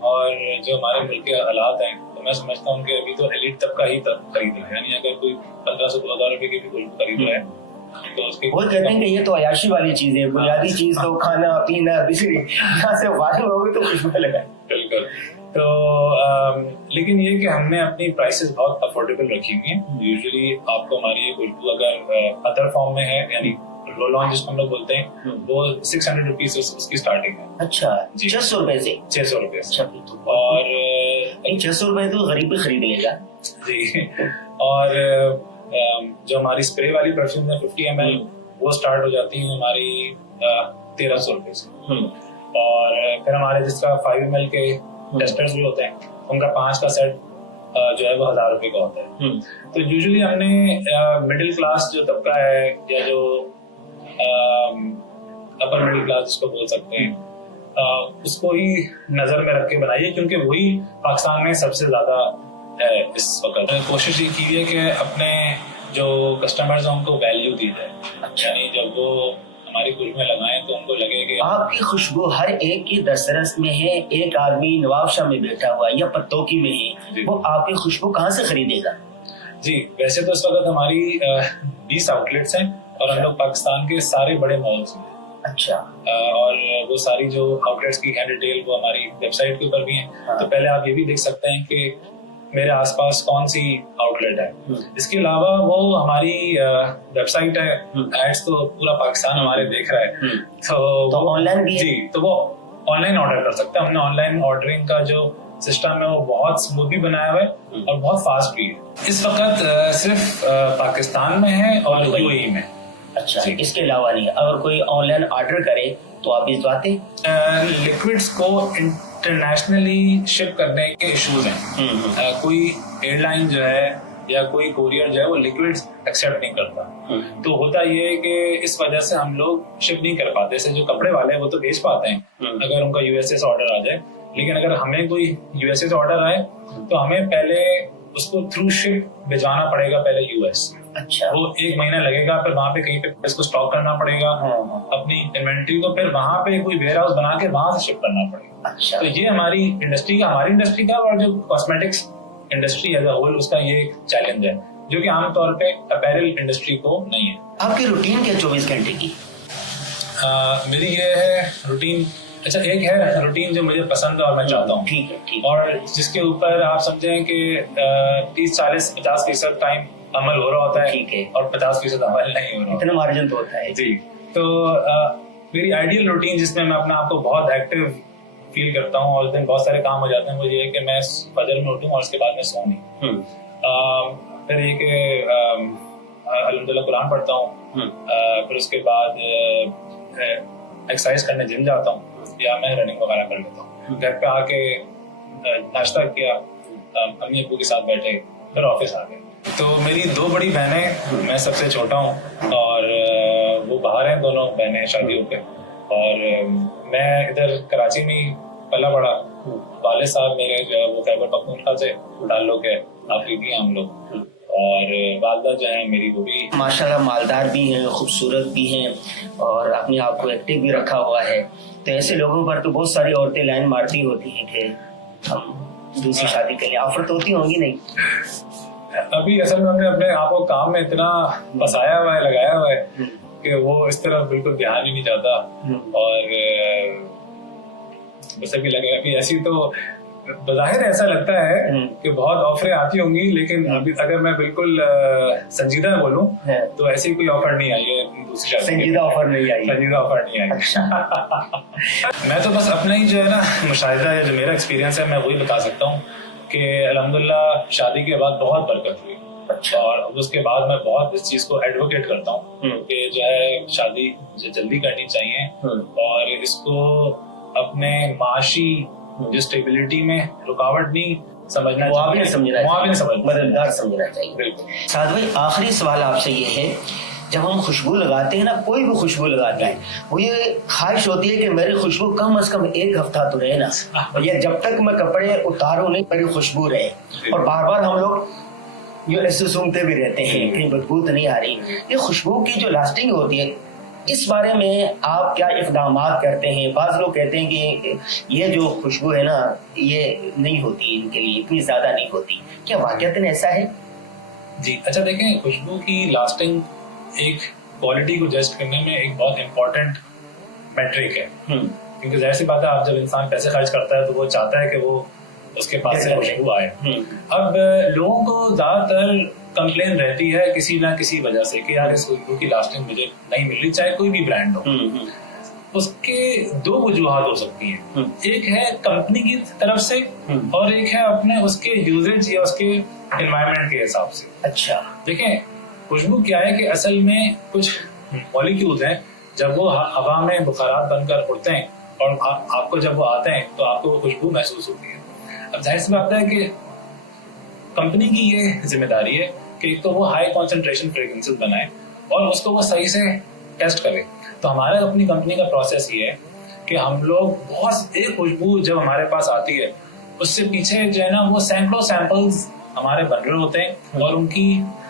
और जो हमारे मुल्क के हालात हैं, तो मैं समझता हूँ कि अभी तो एलिट तबका ही खरीद रहा है, यानी अगर कोई 1500-2000 रुपए की भी खुशबू खरीद रहा है तो उसके वो कहते हैं कि ये तो अयाशी वाली चीज है, बुनियादी चीज तो खाना पीना बिजली, यहाँ से वायरल हो गई तो खुशबू लगाए। बिल्कुल। तो लेकिन ये कि हमने अपनी प्राइसेस बहुत अफोर्डेबल रखी हुई हैं। यूजुअली आपको हमारी ये खुशबू अगर अदर फॉर्म में है, यानी रोल ऑन जिसको हम लोग बोलते हैं, वो 600 रुपीज उसकी स्टार्टिंग है। अच्छा, 600 रुपए से? 600 रुपए। और 600 रुपए तो गरीब भी खरीद लेगा जी। और जो हमारी स्प्रे वाली परफ्यूम है 50 ml, वो स्टार्ट हो जाती है हमारी 1300 रुपए से। और फिर हमारे जिसका 5 ml के टेस्टर्स भी होते हैं, उनका 5 का सेट जो है वो 1000 रुपए का होता है। तो यूजुअली हमने मिडिल क्लास जो तबका है या जो अपर मिडिल क्लास जिसको बोल सकते हैं, उसको ही नजर में रख के बनाइए, क्योंकि वही पाकिस्तान में सबसे ज्यादा है इस वक्त। कोशिश ये की है कि अपने जो कस्टमर्स हैं उनको वैल्यू दी जाए। अच्छा। यानी जब वो हमारी खुशबू लगाएं तो उनको लगे कि आपकी खुशबू हर एक की दस्तरस में है। एक आदमी नवाबशाह में बैठा हुआ या पत्तोकी में है, वो आपकी खुशबू कहाँ से खरीदेगा? जी, वैसे तो इस वक्त हमारी 20 आउटलेट्स हैं और हम लोग पाकिस्तान के सारे बड़े मॉल्स में। अच्छा। और वो सारी जो आउटलेट्स की है डिटेल वो हमारी वेबसाइट के ऊपर भी है। हाँ। तो पहले आप ये भी देख सकते हैं कि मेरे आसपास कौन सी आउटलेट है। इसके अलावा वो हमारी वेबसाइट है, एड्स तो पूरा पाकिस्तान हमारे देख रहा है। तो ऑनलाइन भी है? जी, तो वो ऑनलाइन ऑर्डर कर सकते हैं। हमने ऑनलाइन ऑर्डरिंग का जो सिस्टम है वो बहुत स्मूथ भी बनाया हुआ है और बहुत फास्ट भी है। इस वक्त सिर्फ पाकिस्तान में है और यूएई में। अच्छा, इसके अलावा नहीं? अगर कोई ऑनलाइन ऑर्डर करे तो आप भिजवाते? लिक्विड्स को इंटरनेशनली शिप करने के इश्यूज हैं। कोई एयरलाइन जो है या कोई कोरियर जो है वो लिक्विड्स एक्सेप्ट नहीं करता। तो होता ये है कि इस वजह से हम लोग शिप नहीं कर पाते। जैसे जो कपड़े वाले हैं वो तो भेज पाते हैं अगर उनका यूएसए से ऑर्डर आ जाए, लेकिन अगर हमें कोई यूएसए से ऑर्डर आए तो हमें पहले उसको थ्रू शिप भिजवाना पड़ेगा पहले यूएस। अच्छा। वो 1 महीना लगेगा, फिर वहां पे कहीं पे इसको स्टॉक करना पड़ेगा। अपनी इन्वेंट्री को फिर वहां पे कोई वेयर हाउस बना के वहां से शिप करना पड़ेगा। अच्छा। तो ये हमारी इंडस्ट्री का और जो cosmetics industry as a whole उसका ये चैलेंज है, जो कि आमतौर पे अपैरल इंडस्ट्री को नहीं है। आपकी रूटीन क्या 24 घंटे की? मेरी ये है रूटीन। अच्छा, एक है रूटीन जो मुझे पसंद है और मैं चाहता हूँ, ठीक है, और जिसके ऊपर आप समझें कि 30, 40, 50% टाइम अमल हो रहा होता है, ठीक है, और 50% अमल नहीं हो रहा। इतना मार्जिन तो होता है। जी, तो मेरी आइडियल रूटीन जिसमें मैं अपने आप को बहुत एक्टिव फील करता हूँ और उस दिन बहुत सारे काम हो जाते हैं, वो ये है कि मैं फजर में उठूँ और उसके बाद मैं सोऊं नहीं। फिर ये कि अल्हम्दुलिल्लाह कुरान पढ़ता हूँ। फिर उसके बाद एक्सरसाइज करने जिम जाता हूँ या मैं रनिंग वगैरह कर लेता हूँ। घर पे आके नाश्ता किया, अम्मी अब्बू के साथ बैठे, फिर ऑफिस आ गए। तो मेरी 2 बड़ी बहनें, मैं सबसे छोटा हूँ और वो बाहर हैं, दोनों बहनें शादी हो गए, और मैं इधर कराची में ही पला बड़ा। वाले साहब मेरे जो है वो खैबर पख्तूनख्वा से ताल्लुक है, अफरीदी हम लोग, और वालदा जो है मेरी वो भी माशाल्लाह मालदार भी हैं, खूबसूरत भी हैं और अपने आप को एक्टिव भी रखा हुआ है। तो ऐसे लोगों पर तो बहुत सारी औरतें लाइन मारती होती हैं कि हम दूसरी शादी के लिए। ऑफर तो होती होंगी नहीं? अभी असल में हमने अपने आप को काम में इतना फंसाया हुआ है, लगाया हुआ है कि वो इस तरफ बिल्कुल ध्यान ही नहीं जाता। और उसे भी लगे अभी ऐसी तो बज़ाहिर ऐसा लगता है कि बहुत ऑफरें आती होंगी, लेकिन अभी अगर मैं बिल्कुल संजीदा बोलूं तो ऐसी कोई ऑफर नहीं आई है दूसरी शादी। संजीदा ऑफर नहीं आई? संजीदा ऑफर नहीं आई। अच्छा। मैं तो बस अपना ही जो है ना मुशाहिदा या जो मेरा एक्सपीरियंस है मैं वही बता सकता हूँ कि अल्हम्दुलिल्लाह शादी के बाद बहुत बरकत हुई। अच्छा। और उसके बाद मैं बहुत इस चीज को एडवोकेट करता हूँ कि जो है शादी जल्दी करनी चाहिए और इसको अपने माशी जो स्टेबिलिटी में रुकावट नहीं समझना चाहिए, मददगार समझना चाहिए। बिल्कुल। साद भाई, आखिरी सवाल आपसे ये है, जब हम खुशबू लगाते हैं ना, कोई भी खुशबू लगाते हैं, वो ये ख्वाहिश होती है कि मेरी खुशबू कम से कम 1 हफ्ता तो रहे ना, या जब तक मैं कपड़े उतारूं नहीं मेरी खुशबू रहे। और बार बार हम लोग ये ऐसे सूंघते भी रहते हैं कहीं बदबू तो नहीं आ रही। ये खुशबू की जो लास्टिंग होती है, इस बारे में आप क्या इक़दाम करते हैं? बाज़ लोग कहते हैं कि ये जो खुशबू है ना, ये नहीं होती, इनके लिए इतनी ज्यादा नहीं होती। क्या वाकईतन ऐसा है? जी, अच्छा देखें, खुशबू की लास्टिंग एक क्वालिटी को जज करने में एक बहुत इम्पोर्टेंट मैट्रिक है, क्योंकि जाहिर सी बात है आप जब इंसान पैसे खर्च करता है तो वो चाहता है कि वो उसके पास से खुशबू आए। अब लोगों को ज्यादातर कंप्लेन रहती है किसी ना किसी वजह से कि यार इस खुशबू की लास्टिंग मुझे नहीं मिल रही, चाहे कोई भी ब्रांड हो। उसके 2 वजूहात हो सकती हैं। एक है कंपनी की तरफ से और एक है अपने उसके यूजेज या उसके एनवायरनमेंट के हिसाब से। अच्छा, देखें खुशबू क्या है कि असल में कुछ मॉलिक्यूल्स हैं, जब वो हवा में बुखारात बनकर उड़ते हैं और आपको जब वो आते हैं तो आपको वो खुशबू महसूस होती है। अब जाहिर सी बात है कि कंपनी की ये जिम्मेदारी है कि एक तो वो हाई कॉन्सेंट्रेशन फ्रेग्रेंसेस बनाए और उसको वो सही से टेस्ट करे। तो हमारा अपनी कंपनी का प्रोसेस ये है कि हम लोग बहुत एक खुशबू जब हमारे पास आती है उससे पीछे जो है ना वो सैकड़ों सैंपल्स हमारे बन रहे होते हैं और उनकी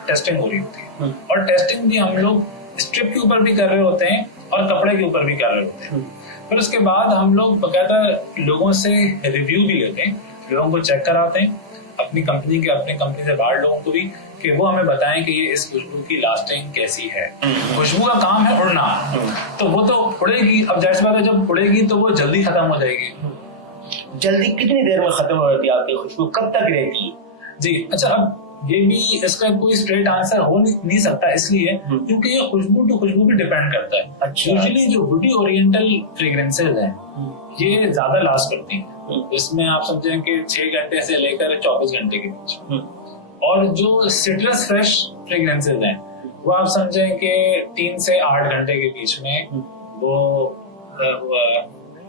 टेस्टिंग हो रही होती है, और टेस्टिंग भी हम लोग स्ट्रिप के ऊपर भी कर रहे होते हैं और कपड़े के ऊपर भी कर रहे होते हैं। फिर उसके बाद हम लोग बकायदा लोगों से रिव्यू भी लेते हैं, लोगों को चेक कराते हैं, अपनी कंपनी से बाहर लोगों को भी, कि वो हमें बताएं कि ये इस खुशबू की लास्टिंग कैसी है। खुशबू का काम है उड़ना, तो वो तो उड़ेगी। अब जाहिर सी बात है, जब उड़ेगी तो वो जल्दी खत्म हो जाएगी। जल्दी कितनी देर में खत्म हो जाती है आपकी खुशबू, कब तक रहेगी? जी अच्छा, अब ये भी इसका कोई स्ट्रेट आंसर हो नहीं सकता, इसलिए क्योंकि ये खुशबू टू खुशबू पे डिपेंड करता है। अच्छा। यूजुअली जो वुडी ओरिएंटल फ्रेग्रेंसेस हैं ये ज्यादा लास्ट करती हैं। इसमें आप समझें कि 6 घंटे से लेकर 24 घंटे के बीच। और जो सिट्रस फ्रेश फ्रेग्रेंसेस हैं वो आप समझें कि 3 से 8 घंटे के बीच में वो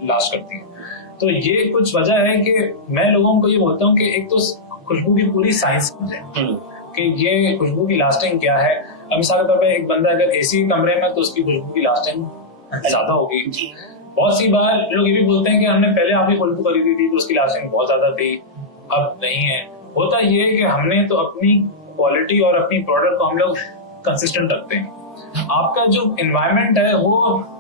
लास्ट करती हैं। तो ये कुछ वजह है कि मैं लोगों को ये बोलता हूँ कि एक तो खुशबू की पूरी साइंस समझें कि ये खुशबू की लास्टिंग क्या है। अब मिसाल के तौर पे एक बंदा अगर एसी कमरे में, तो उसकी खुशबू की लास्टिंग ज्यादा होगी। बहुत सी बार लोग ये भी बोलते हैं कि हमने पहले आपकी खुशबू खरीदी थी तो उसकी लास्टिंग बहुत ज्यादा थी, अब नहीं है। होता ये है कि हमने तो अपनी क्वालिटी और अपनी प्रोडक्ट को हम लोग कंसिस्टेंट रखते हैं। आपका जो एनवायरनमेंट है वो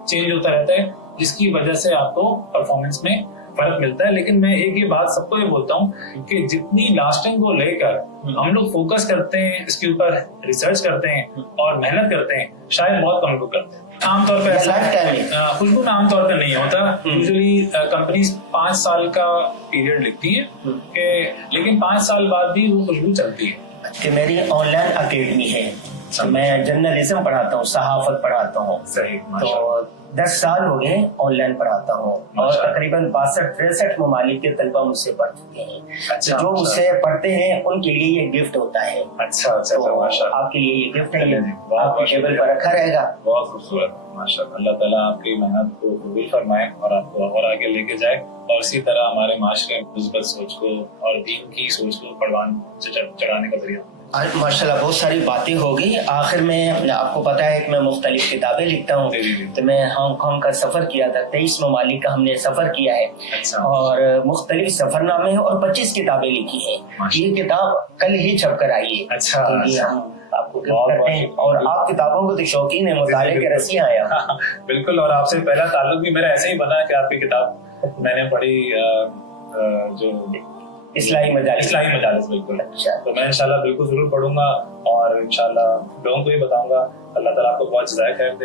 चेंज होता रहता है, जिसकी वजह से आपको परफॉर्मेंस में फर्क मिलता है। लेकिन मैं एक ही बात सबको ये बोलता हूँ कि जितनी लास्टिंग को लेकर हम लोग फोकस करते हैं, इसके ऊपर रिसर्च करते हैं और मेहनत करते हैं, शायद बहुत कम लोग करते हैं। आमतौर पर ऐसा खुशबू में आमतौर पर नहीं होता। यूजुअली कंपनीज 5 साल का पीरियड लिखती है कि, लेकिन 5 साल बाद भी वो खुशबू चलती है। कि मेरी ऑनलाइन अकेडमी है, मैं जर्नलिज्म पढ़ाता हूँ, सहाफत पढ़ाता हूँ। सही। तो 10 साल हो गए ऑनलाइन पढ़ाता हूँ और तकरीबन 62-63 ममालिक के तलबा मुझसे पढ़ चुके हैं। अच्छा, जो मुझसे पढ़ते हैं उनके लिए ये गिफ्ट होता है। अच्छा, तो आपके लिए ये गिफ्ट है, आपके टेबल पर रखा रहेगा। बहुत खूबसूरत, माशाअल्लाह। अल्लाह ताला आपकी मेहनत को कबूल फरमाए और आपको और आगे लेके जाए, और इसी तरह हमारे माशरे में मुस्बत सोच को और दीन की सोच को परवान चढ़ाने का जरिया। आज माशाल्लाह बहुत सारी बातें हो गई। आखिर में आपको पता है कि मैं मुख्तलिफ किताबें लिखता हूँ, तो मैं हांगकांग का सफर किया था, 23 ममालिक का हमने सफर किया है। अच्छा। और मुख्तलिफ सफरनामे और 25 किताबें लिखी है। ये किताब कल ही छप कर आई है। अच्छा, तो ये हम आपको करते हैं। और आप किताबों को तो शौकीन है, मुताले के रसियां हैं आप। बिल्कुल, और आपसे पहला ताल्लुक भी मेरा ऐसे ही बना कि आपकी किताब मैंने पढ़ी, जो इस्लाही मजालिस। बिल्कुल। अच्छा। तो मैं इंशाल्लाह बिल्कुल जरूर पढ़ूंगा और इंशाल्लाह लोगों को भी बताऊंगा। अल्लाह ताला आपको बहुत जज़ाए खैर दे।